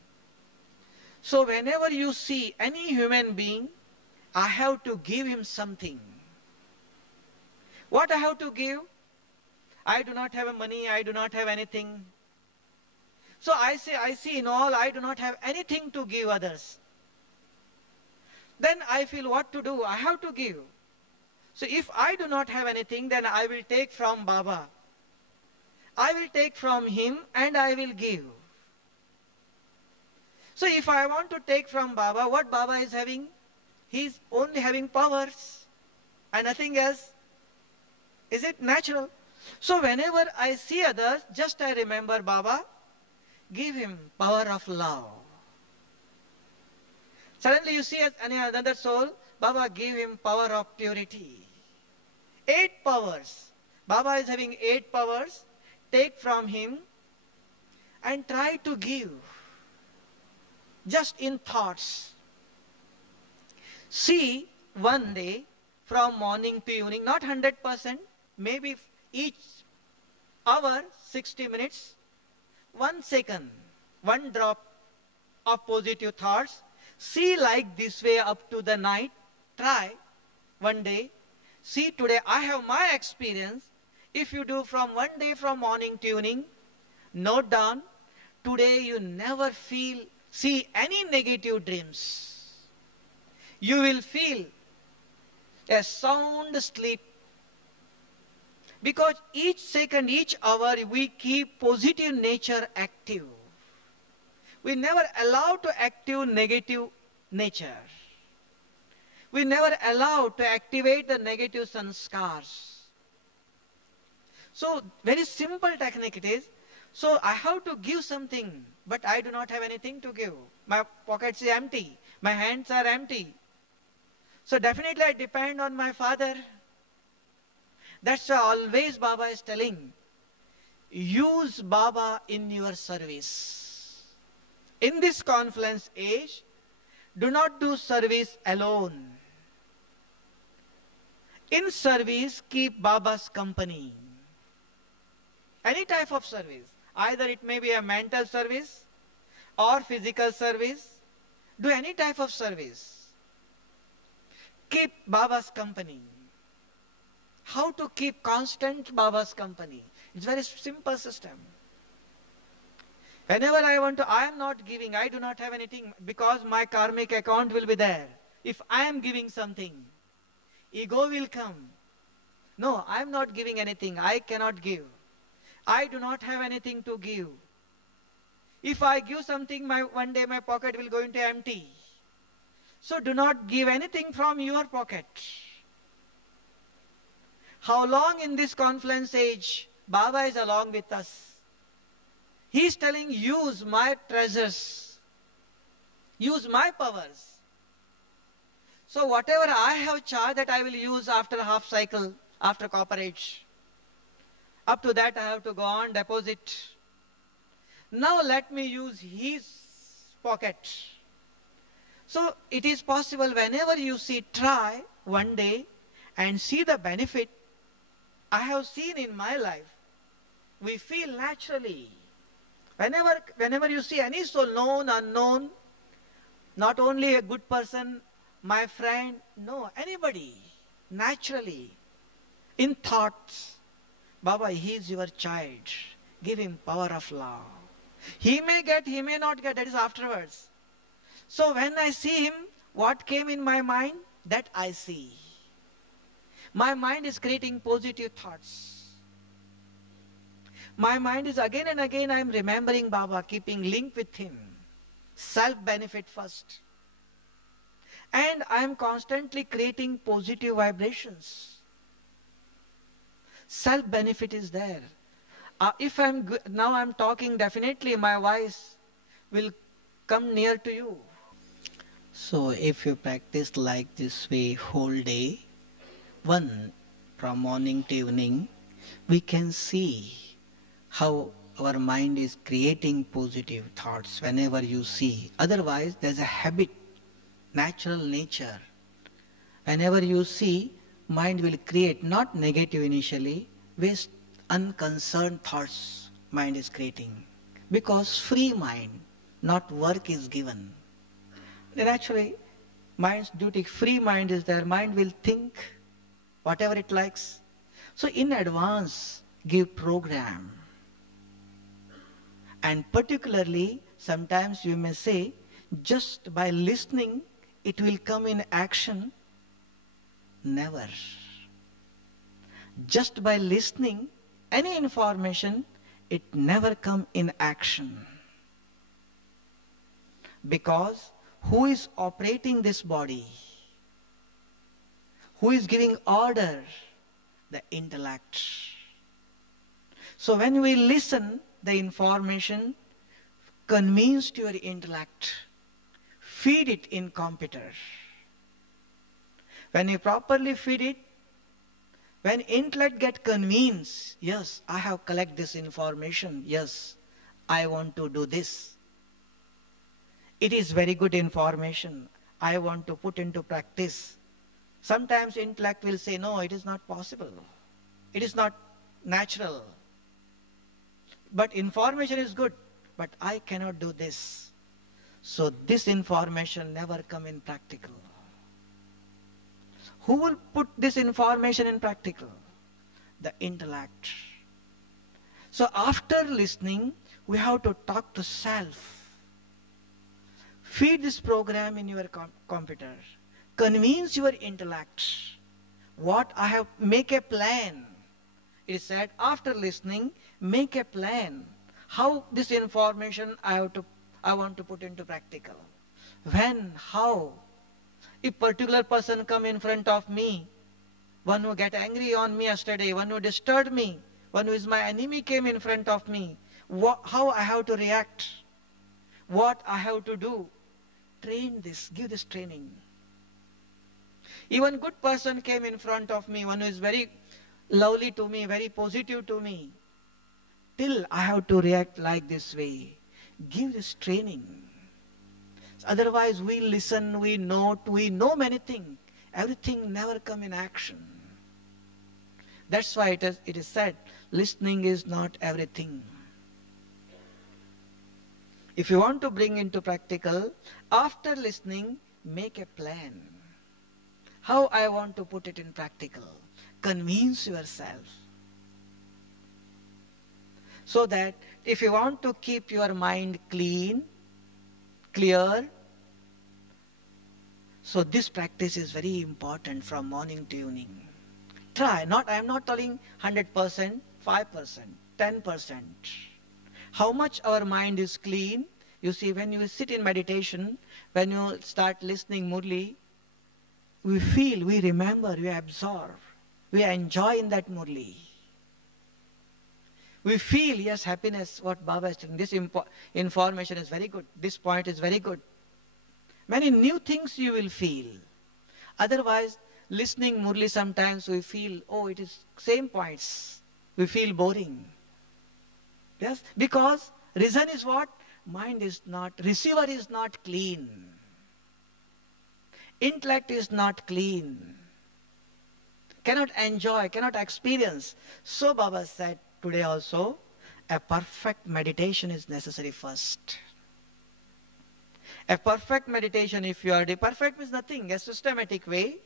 So whenever you see any human being, I have to give him something. What I have to give? I do not have money, I do not have anything. So I see in all, I do not have anything to give others. Then I feel what to do, I have to give. So if I do not have anything, then I will take from Baba. I will take from him and I will give. So if I want to take from Baba, what Baba is having? He is only having powers and nothing else. Is it natural? So whenever I see others, just I remember Baba, give him power of love. Suddenly you see any another soul, Baba give him power of purity. 8 powers. Baba is having 8 powers. Take from him and try to give. Just in thoughts. See one day from morning to evening, not 100%, maybe each hour, 60 minutes, 1 second, one drop of positive thoughts. See like this way up to the night. Try one day. See today I have my experience. If you do from one day from morning to evening, note down, today you never see any negative dreams. You will feel a sound sleep. Because each second, each hour, we keep positive nature active. We never allow to active negative nature. We never allow to activate the negative sanskars. So, very simple technique it is. So, I have to give something, but I do not have anything to give. My pockets are empty. My hands are empty. So, definitely I depend on my father. That's why always Baba is telling, use Baba in your service. In this confluence age, do not do service alone. In service, keep Baba's company. Any type of service. Either it may be a mental service or physical service. Do any type of service. Keep Baba's company. How to keep constant Baba's company? It's a very simple system. Whenever I am not giving, I do not have anything because my karmic account will be there. If I am giving something, ego will come. No, I am not giving anything. I cannot give. I do not have anything to give. If I give something, one day my pocket will go into empty. So do not give anything from your pocket. How long in this confluence age, Baba is along with us. He is telling, use my treasures. Use my powers. So whatever I have charged, that I will use after half cycle, after copper age. Up to that I have to go on, deposit. Now let me use his pocket. So it is possible whenever you see, try one day and see the benefit. I have seen in my life, we feel naturally. Whenever you see any soul, known, unknown, not only a good person, my friend, no, anybody, naturally, in thoughts, Baba, he is your child. Give him power of love. He may get, he may not get, that is afterwards. So when I see him, what came in my mind, that I see. My mind is creating positive thoughts. My mind is again and again I am remembering Baba, keeping link with him. Self-benefit first. And I am constantly creating positive vibrations. Self-benefit is there. If now I'm talking, definitely my voice will come near to you. So if you practice like this way whole day, from morning to evening, we can see how our mind is creating positive thoughts whenever you see. Otherwise, there's a habit, natural nature. Whenever you see, mind will create, not negative initially, waste unconcerned thoughts mind is creating. Because free mind, not work is given. Then actually, mind's duty, free mind is there. Mind will think whatever it likes. So in advance, give program. And particularly, sometimes you may say, just by listening, it will come in action. Never. Just by listening, any information, it never come in action. Because who is operating this body? Who is giving order? The intellect. So when we listen, the information convenes to your intellect. Feed it in computer. When you properly feed it, when intellect get convinced, yes, I have collect this information, yes, I want to do this. It is very good information. I want to put into practice. Sometimes intellect will say, no, it is not possible. It is not natural. But information is good, but I cannot do this. So this information never come in practical. Who will put this information in practical? The intellect. So after listening, we have to talk to self. Feed this program in your computer. Convince your intellect. What I have, make a plan. It is said, after listening, make a plan. How this information I want to put into practical. When, how. If particular person come in front of me, one who get angry on me yesterday, one who disturbed me, one who is my enemy came in front of me, how I have to react, what I have to do. Train this, give this training. Even good person came in front of me, one who is very lovely to me, very positive to me. Till I have to react like this way. Give this training. Otherwise we listen, we note, we know many things. Everything never come in action. That's why it is said, listening is not everything. If you want to bring into practical, after listening, make a plan. How I want to put it in practical. Convince yourself. So that if you want to keep your mind clean, clear, so this practice is very important from morning to evening. Try, I am not telling 100%, 5%, 10%. How much our mind is clean? You see, when you sit in meditation, when you start listening Murli, we feel, we remember, we absorb, we enjoy in that Murli. We feel, yes, happiness, what Baba is telling. This information is very good. This point is very good. Many new things you will feel. Otherwise, listening Murli, sometimes we feel, oh, it is same points. We feel boring. Yes, because reason is what? Mind is not, receiver is not clean. Intellect is not clean. Cannot enjoy, cannot experience. So Baba said today also, a perfect meditation is necessary first. A perfect meditation, if you are the perfect means nothing, a systematic way,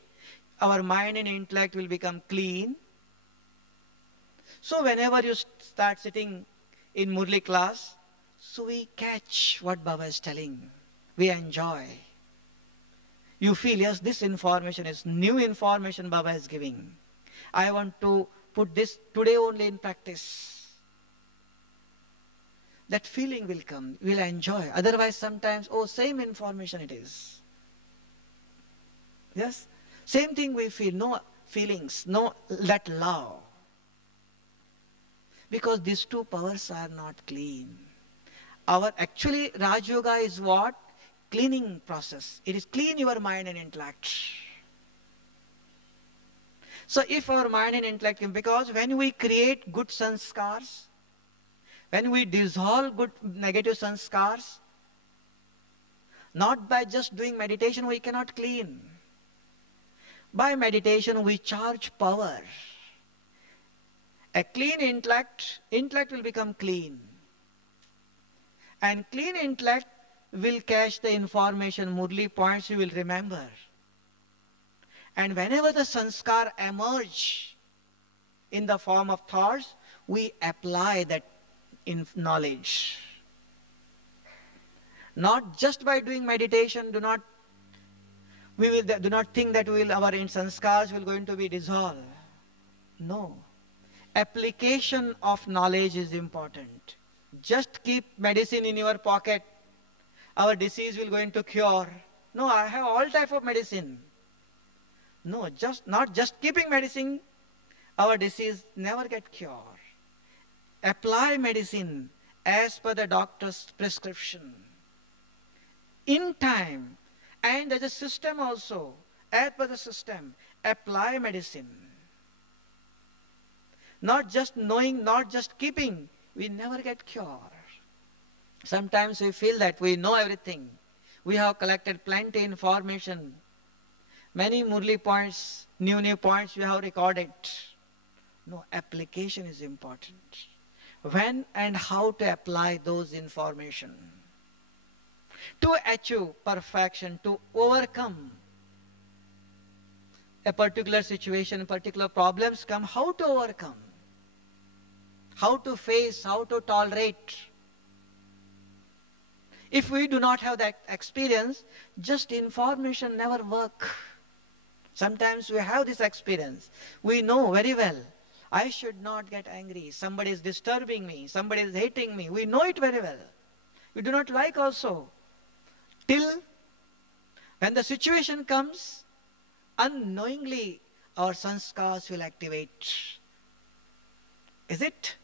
our mind and intellect will become clean. So whenever you start sitting in Murli class, so we catch what Baba is telling. We enjoy. You feel, yes, this information is new information Baba is giving. I want to put this today only in practice. That feeling will come, we'll enjoy. Otherwise sometimes, oh, same information it is. Yes? Same thing we feel, no feelings, no that love. Because these two powers are not clean. Actually, Raj Yoga is what? Cleaning process. It is clean your mind and intellect. So if our mind and intellect, because when we create good sanskars, when we dissolve good negative sanskars, not by just doing meditation we cannot clean. By meditation we charge power. A clean intellect will become clean. And clean intellect will catch the information, Murli points you will remember. And whenever the sanskar emerge in the form of thoughts, we apply that in knowledge. Not just by doing meditation, do not think that our sanskars will going to be dissolved. No. Application of knowledge is important. Just keep medicine in your pocket. Our disease will going to cure. No, I have all type of medicine. No, not just keeping medicine, our disease never get cured. Apply medicine as per the doctor's prescription. In time, and as a system also, as per the system, apply medicine. Not just knowing, not just keeping, we never get cured. Sometimes we feel that we know everything. We have collected plenty information. Many Murli points, new points we have recorded. No, application is important. When and how to apply those information. To achieve perfection, to overcome a particular situation, particular problems come, how to overcome, how to face, how to tolerate. If we do not have that experience, just information never work. Sometimes we have this experience. We know very well, I should not get angry. Somebody is disturbing me. Somebody is hating me. We know it very well. We do not like also. Till when the situation comes, unknowingly our sanskars will activate. Is it?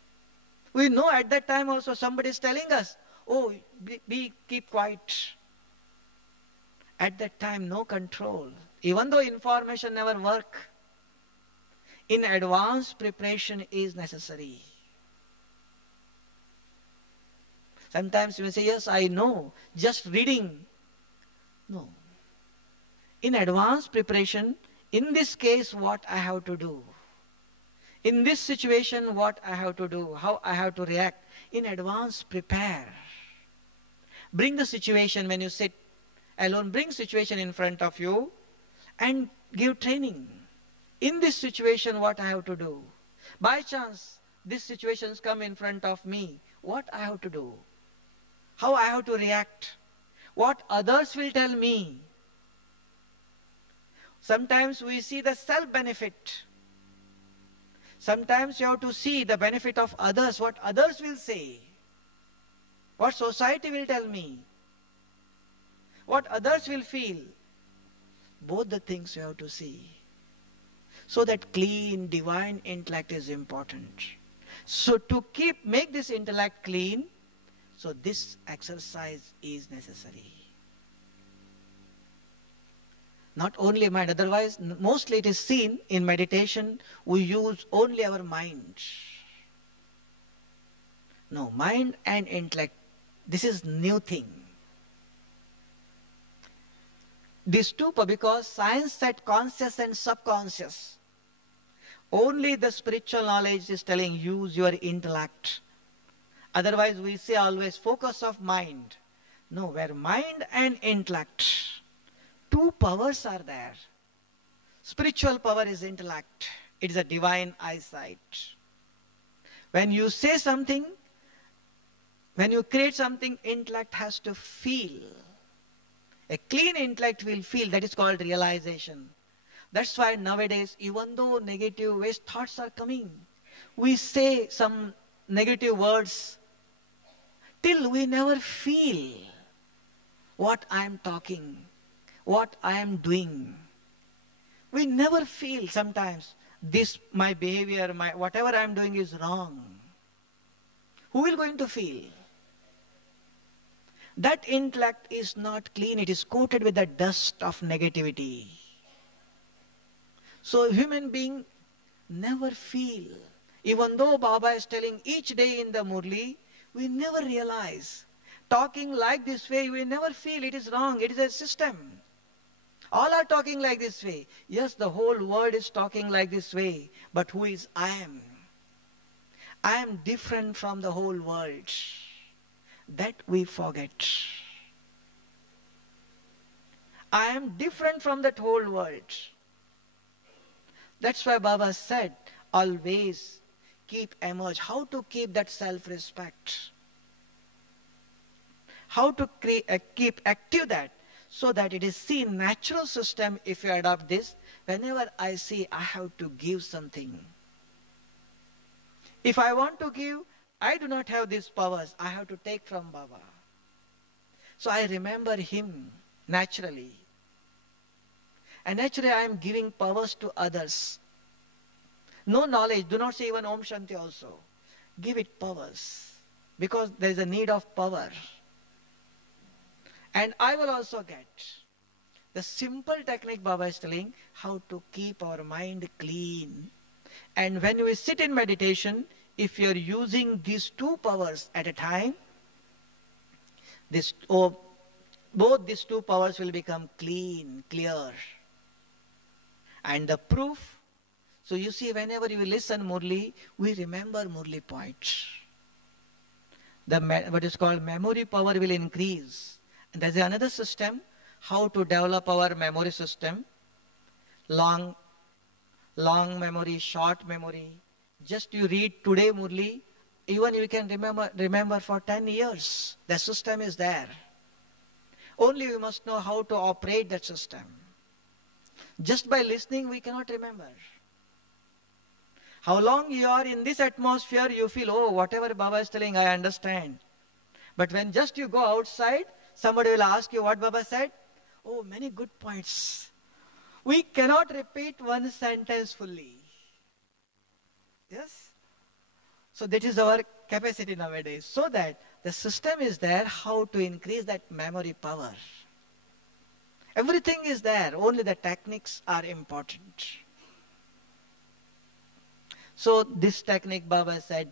We know at that time also somebody is telling us, oh, keep quiet. At that time, no control. Even though information never work, in advance preparation is necessary. Sometimes you may say, yes, I know, just reading. No. In advance preparation, in this case, what I have to do? In this situation, what I have to do? How I have to react? In advance, prepare. Bring the situation when you sit alone, bring situation in front of you and give training. In this situation, what I have to do? By chance, these situations come in front of me. What I have to do? How I have to react? What others will tell me? Sometimes we see the self-benefit. Sometimes you have to see the benefit of others, what others will say. What society will tell me. What others will feel. Both the things you have to see. So that clean, divine intellect is important. So to make this intellect clean, so this exercise is necessary. Not only mind, otherwise mostly it is seen in meditation, we use only our mind. No, mind and intellect, this is new thing. These two, because science said conscious and subconscious. Only the spiritual knowledge is telling use your intellect. Otherwise we say always focus of mind. No, where mind and intellect, two powers are there. Spiritual power is intellect. It is a divine eyesight. When you say something, when you create something, intellect has to feel. A clean intellect will feel. That is called realization. That's why nowadays, even though negative waste thoughts are coming, we say some negative words till we never feel what I am talking, what I am doing. We never feel sometimes this, my behavior, whatever I am doing is wrong. Who will going to feel? That intellect is not clean. It is coated with the dust of negativity. So human being never feel. Even though Baba is telling each day in the Murli, we never realize. Talking like this way, we never feel it is wrong. It is a system. All are talking like this way. Yes, the whole world is talking like this way. But who is I am? I am different from the whole world. That we forget. I am different from that whole world. That's why Baba said, always keep emerge. How to keep that self-respect? How to keep active that, so that it is seen natural system. If you adopt this, whenever I see I have to give something. If I want to give, I do not have these powers. I have to take from Baba. So I remember him naturally. And naturally I am giving powers to others. No knowledge. Do not say even Om Shanti also. Give it powers. Because there is a need of power. And I will also get. The simple technique Baba is telling, how to keep our mind clean. And when we sit in meditation, if you are using these two powers at a time, both these two powers will become clean, clear. And the proof, so you see, whenever you listen Murli, we remember Murli points. What is called memory power will increase. And there's another system, how to develop our memory system. Long memory, short memory. Just you read today Murli, even you can remember for 10 years. The system is there. Only we must know how to operate that system. Just by listening, we cannot remember. How long you are in this atmosphere, you feel, oh, whatever Baba is telling, I understand. But when just you go outside, somebody will ask you what Baba said. Oh, many good points. We cannot repeat one sentence fully. Yes? So that is our capacity nowadays. So that the system is there, how to increase that memory power. Everything is there, only the techniques are important. So this technique Baba said,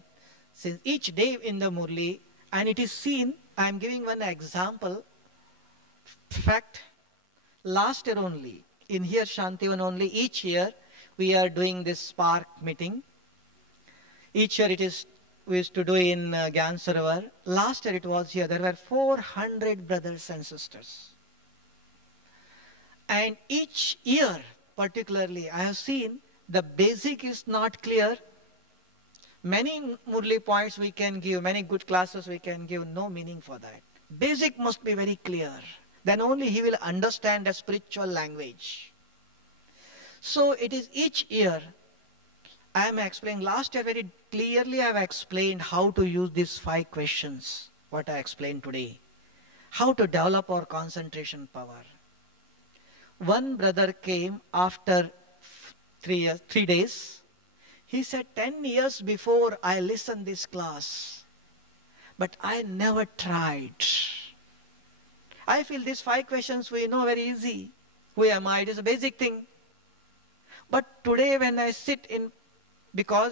since each day in the Murli, and it is seen, I am giving one example. Fact, last year only, in here Shantivan only, each year we are doing this Spark meeting. Each year we used to do in Gyan Sarovar. Last year it was here, there were 400 brothers and sisters. And each year, particularly, I have seen the basic is not clear. Many Murli points we can give, many good classes we can give, no meaning for that. Basic must be very clear. Then only he will understand the spiritual language. So it is each year, I am explaining, last year very clearly I have explained how to use these 5 questions, what I explained today. How to develop our concentration power. One brother came after 3 days. He said, 10 years before I listened this class, but I never tried. I feel these 5 questions we know very easy. Who am I? It is a basic thing. But today when I sit in, because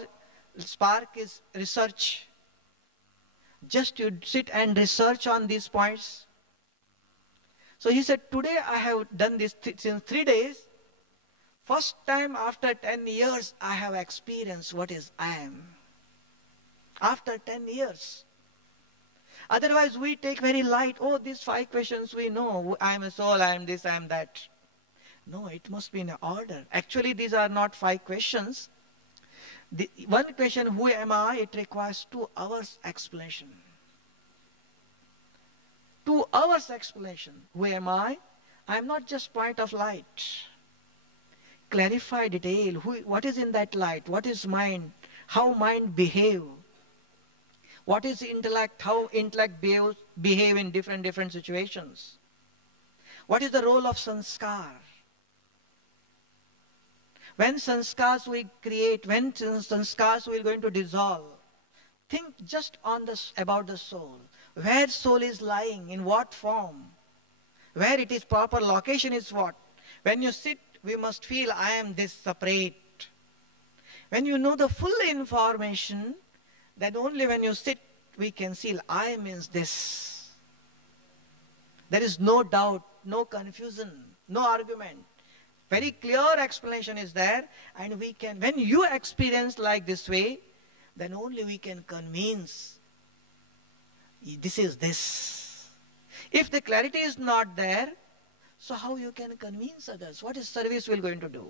Spark is research, just you sit and research on these points. So he said, today I have done this since 3 days. First time after 10 years, I have experienced what is I am. After 10 years. Otherwise, we take very light. Oh, these 5 questions we know. I am a soul, I am this, I am that. No, it must be in order. Actually, these are not 5 questions. The one question, who am I? It requires 2 hours explanation. 2 hours explanation. Who am I? I am not just point of light. Clarify, detail. What is in that light? What is mind? How mind behave? What is intellect? How intellect behave in different situations? What is the role of sanskar? When sanskars we create, when sanskars we are going to dissolve, think just on about the soul. Where soul is lying, in what form, where it is proper location is what. When you sit, we must feel I am this separate. When you know the full information, then only when you sit, we can see I means this. There is no doubt, no confusion, no argument. Very clear explanation is there, and we can, when you experience like this way, then only we can convince this is this. If the clarity is not there, so how you can convince others? What is service will going to do?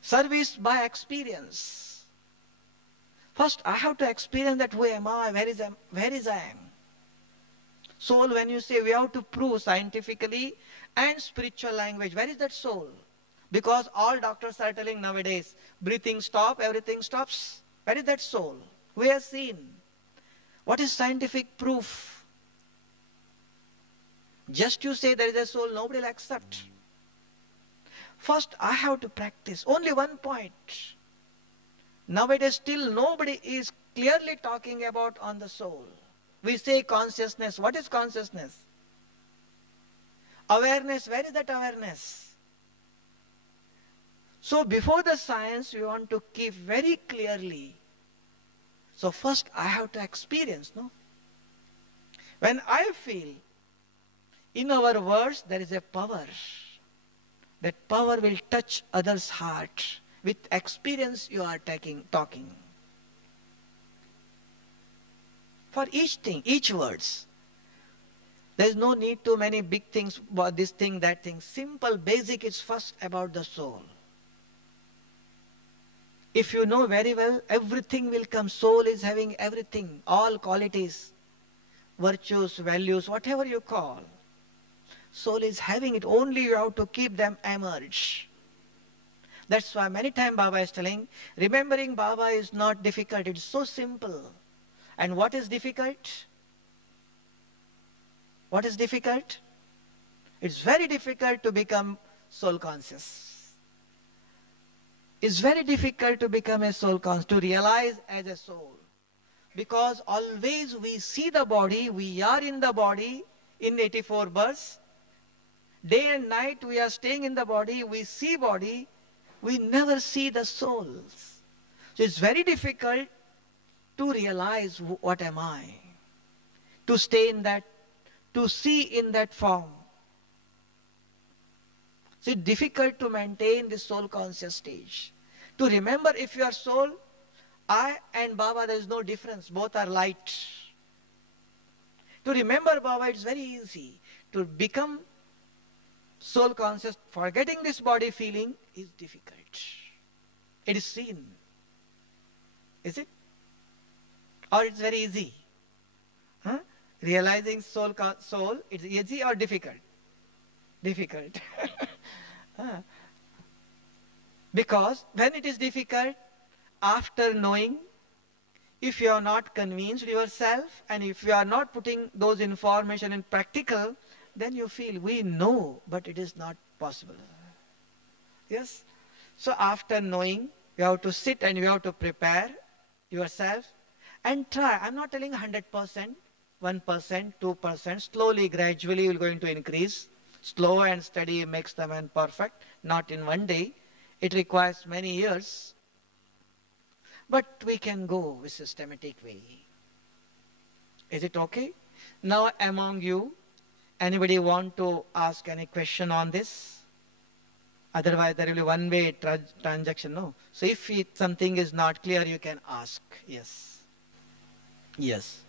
Service by experience. First, I have to experience that who am I, where is I am. Soul, when you say we have to prove scientifically and spiritual language, where is that soul? Because all doctors are telling nowadays, breathing stop, everything stops. Where is that soul? We have seen. What is scientific proof? Just you say there is a soul, nobody will accept. First, I have to practice. Only one point. Nowadays, still nobody is clearly talking about on the soul. We say consciousness. What is consciousness? Awareness. Where is that awareness? So before the science, we want to keep very clearly. So first, I have to experience, no? When I feel in our words there is a power, that power will touch others' heart. With experience you are talking. For each thing, each words. There is no need to many big things, this thing, that thing. Simple, basic is first about the soul. If you know very well, everything will come. Soul is having everything, all qualities, virtues, values, whatever you call. Soul is having it, only you have to keep them emerge. That's why many times Baba is telling, remembering Baba is not difficult, it's so simple. And what is difficult? What is difficult? It's very difficult to become soul conscious. It's very difficult to become a soul conscious, to realize as a soul. Because always we see the body, we are in the body in 84 births. Day and night we are staying in the body, we see body, we never see the souls. So it's very difficult to realize what am I, to stay in that, to see in that form. So it's difficult to maintain this soul conscious stage. To remember if you are soul, I and Baba, there is no difference, both are light. To remember Baba, it's very easy. To become soul conscious, forgetting this body feeling is difficult. It is seen. Is it? Or it's very easy? Huh? Realizing soul, it's easy or difficult? Difficult. Because when it is difficult, after knowing, if you are not convinced yourself and if you are not putting those information in practical, then you feel we know, but it is not possible. Yes? So after knowing, you have to sit and you have to prepare yourself and try. I'm not telling 100%, 1%, 2%. Slowly, gradually you are going to increase. Slow and steady makes the man perfect. Not in one day. It requires many years. But we can go with systematic way. Is it okay? Now among you, anybody want to ask any question on this? Otherwise there will be one-way transaction, no? So if something is not clear, you can ask. Yes. Yes.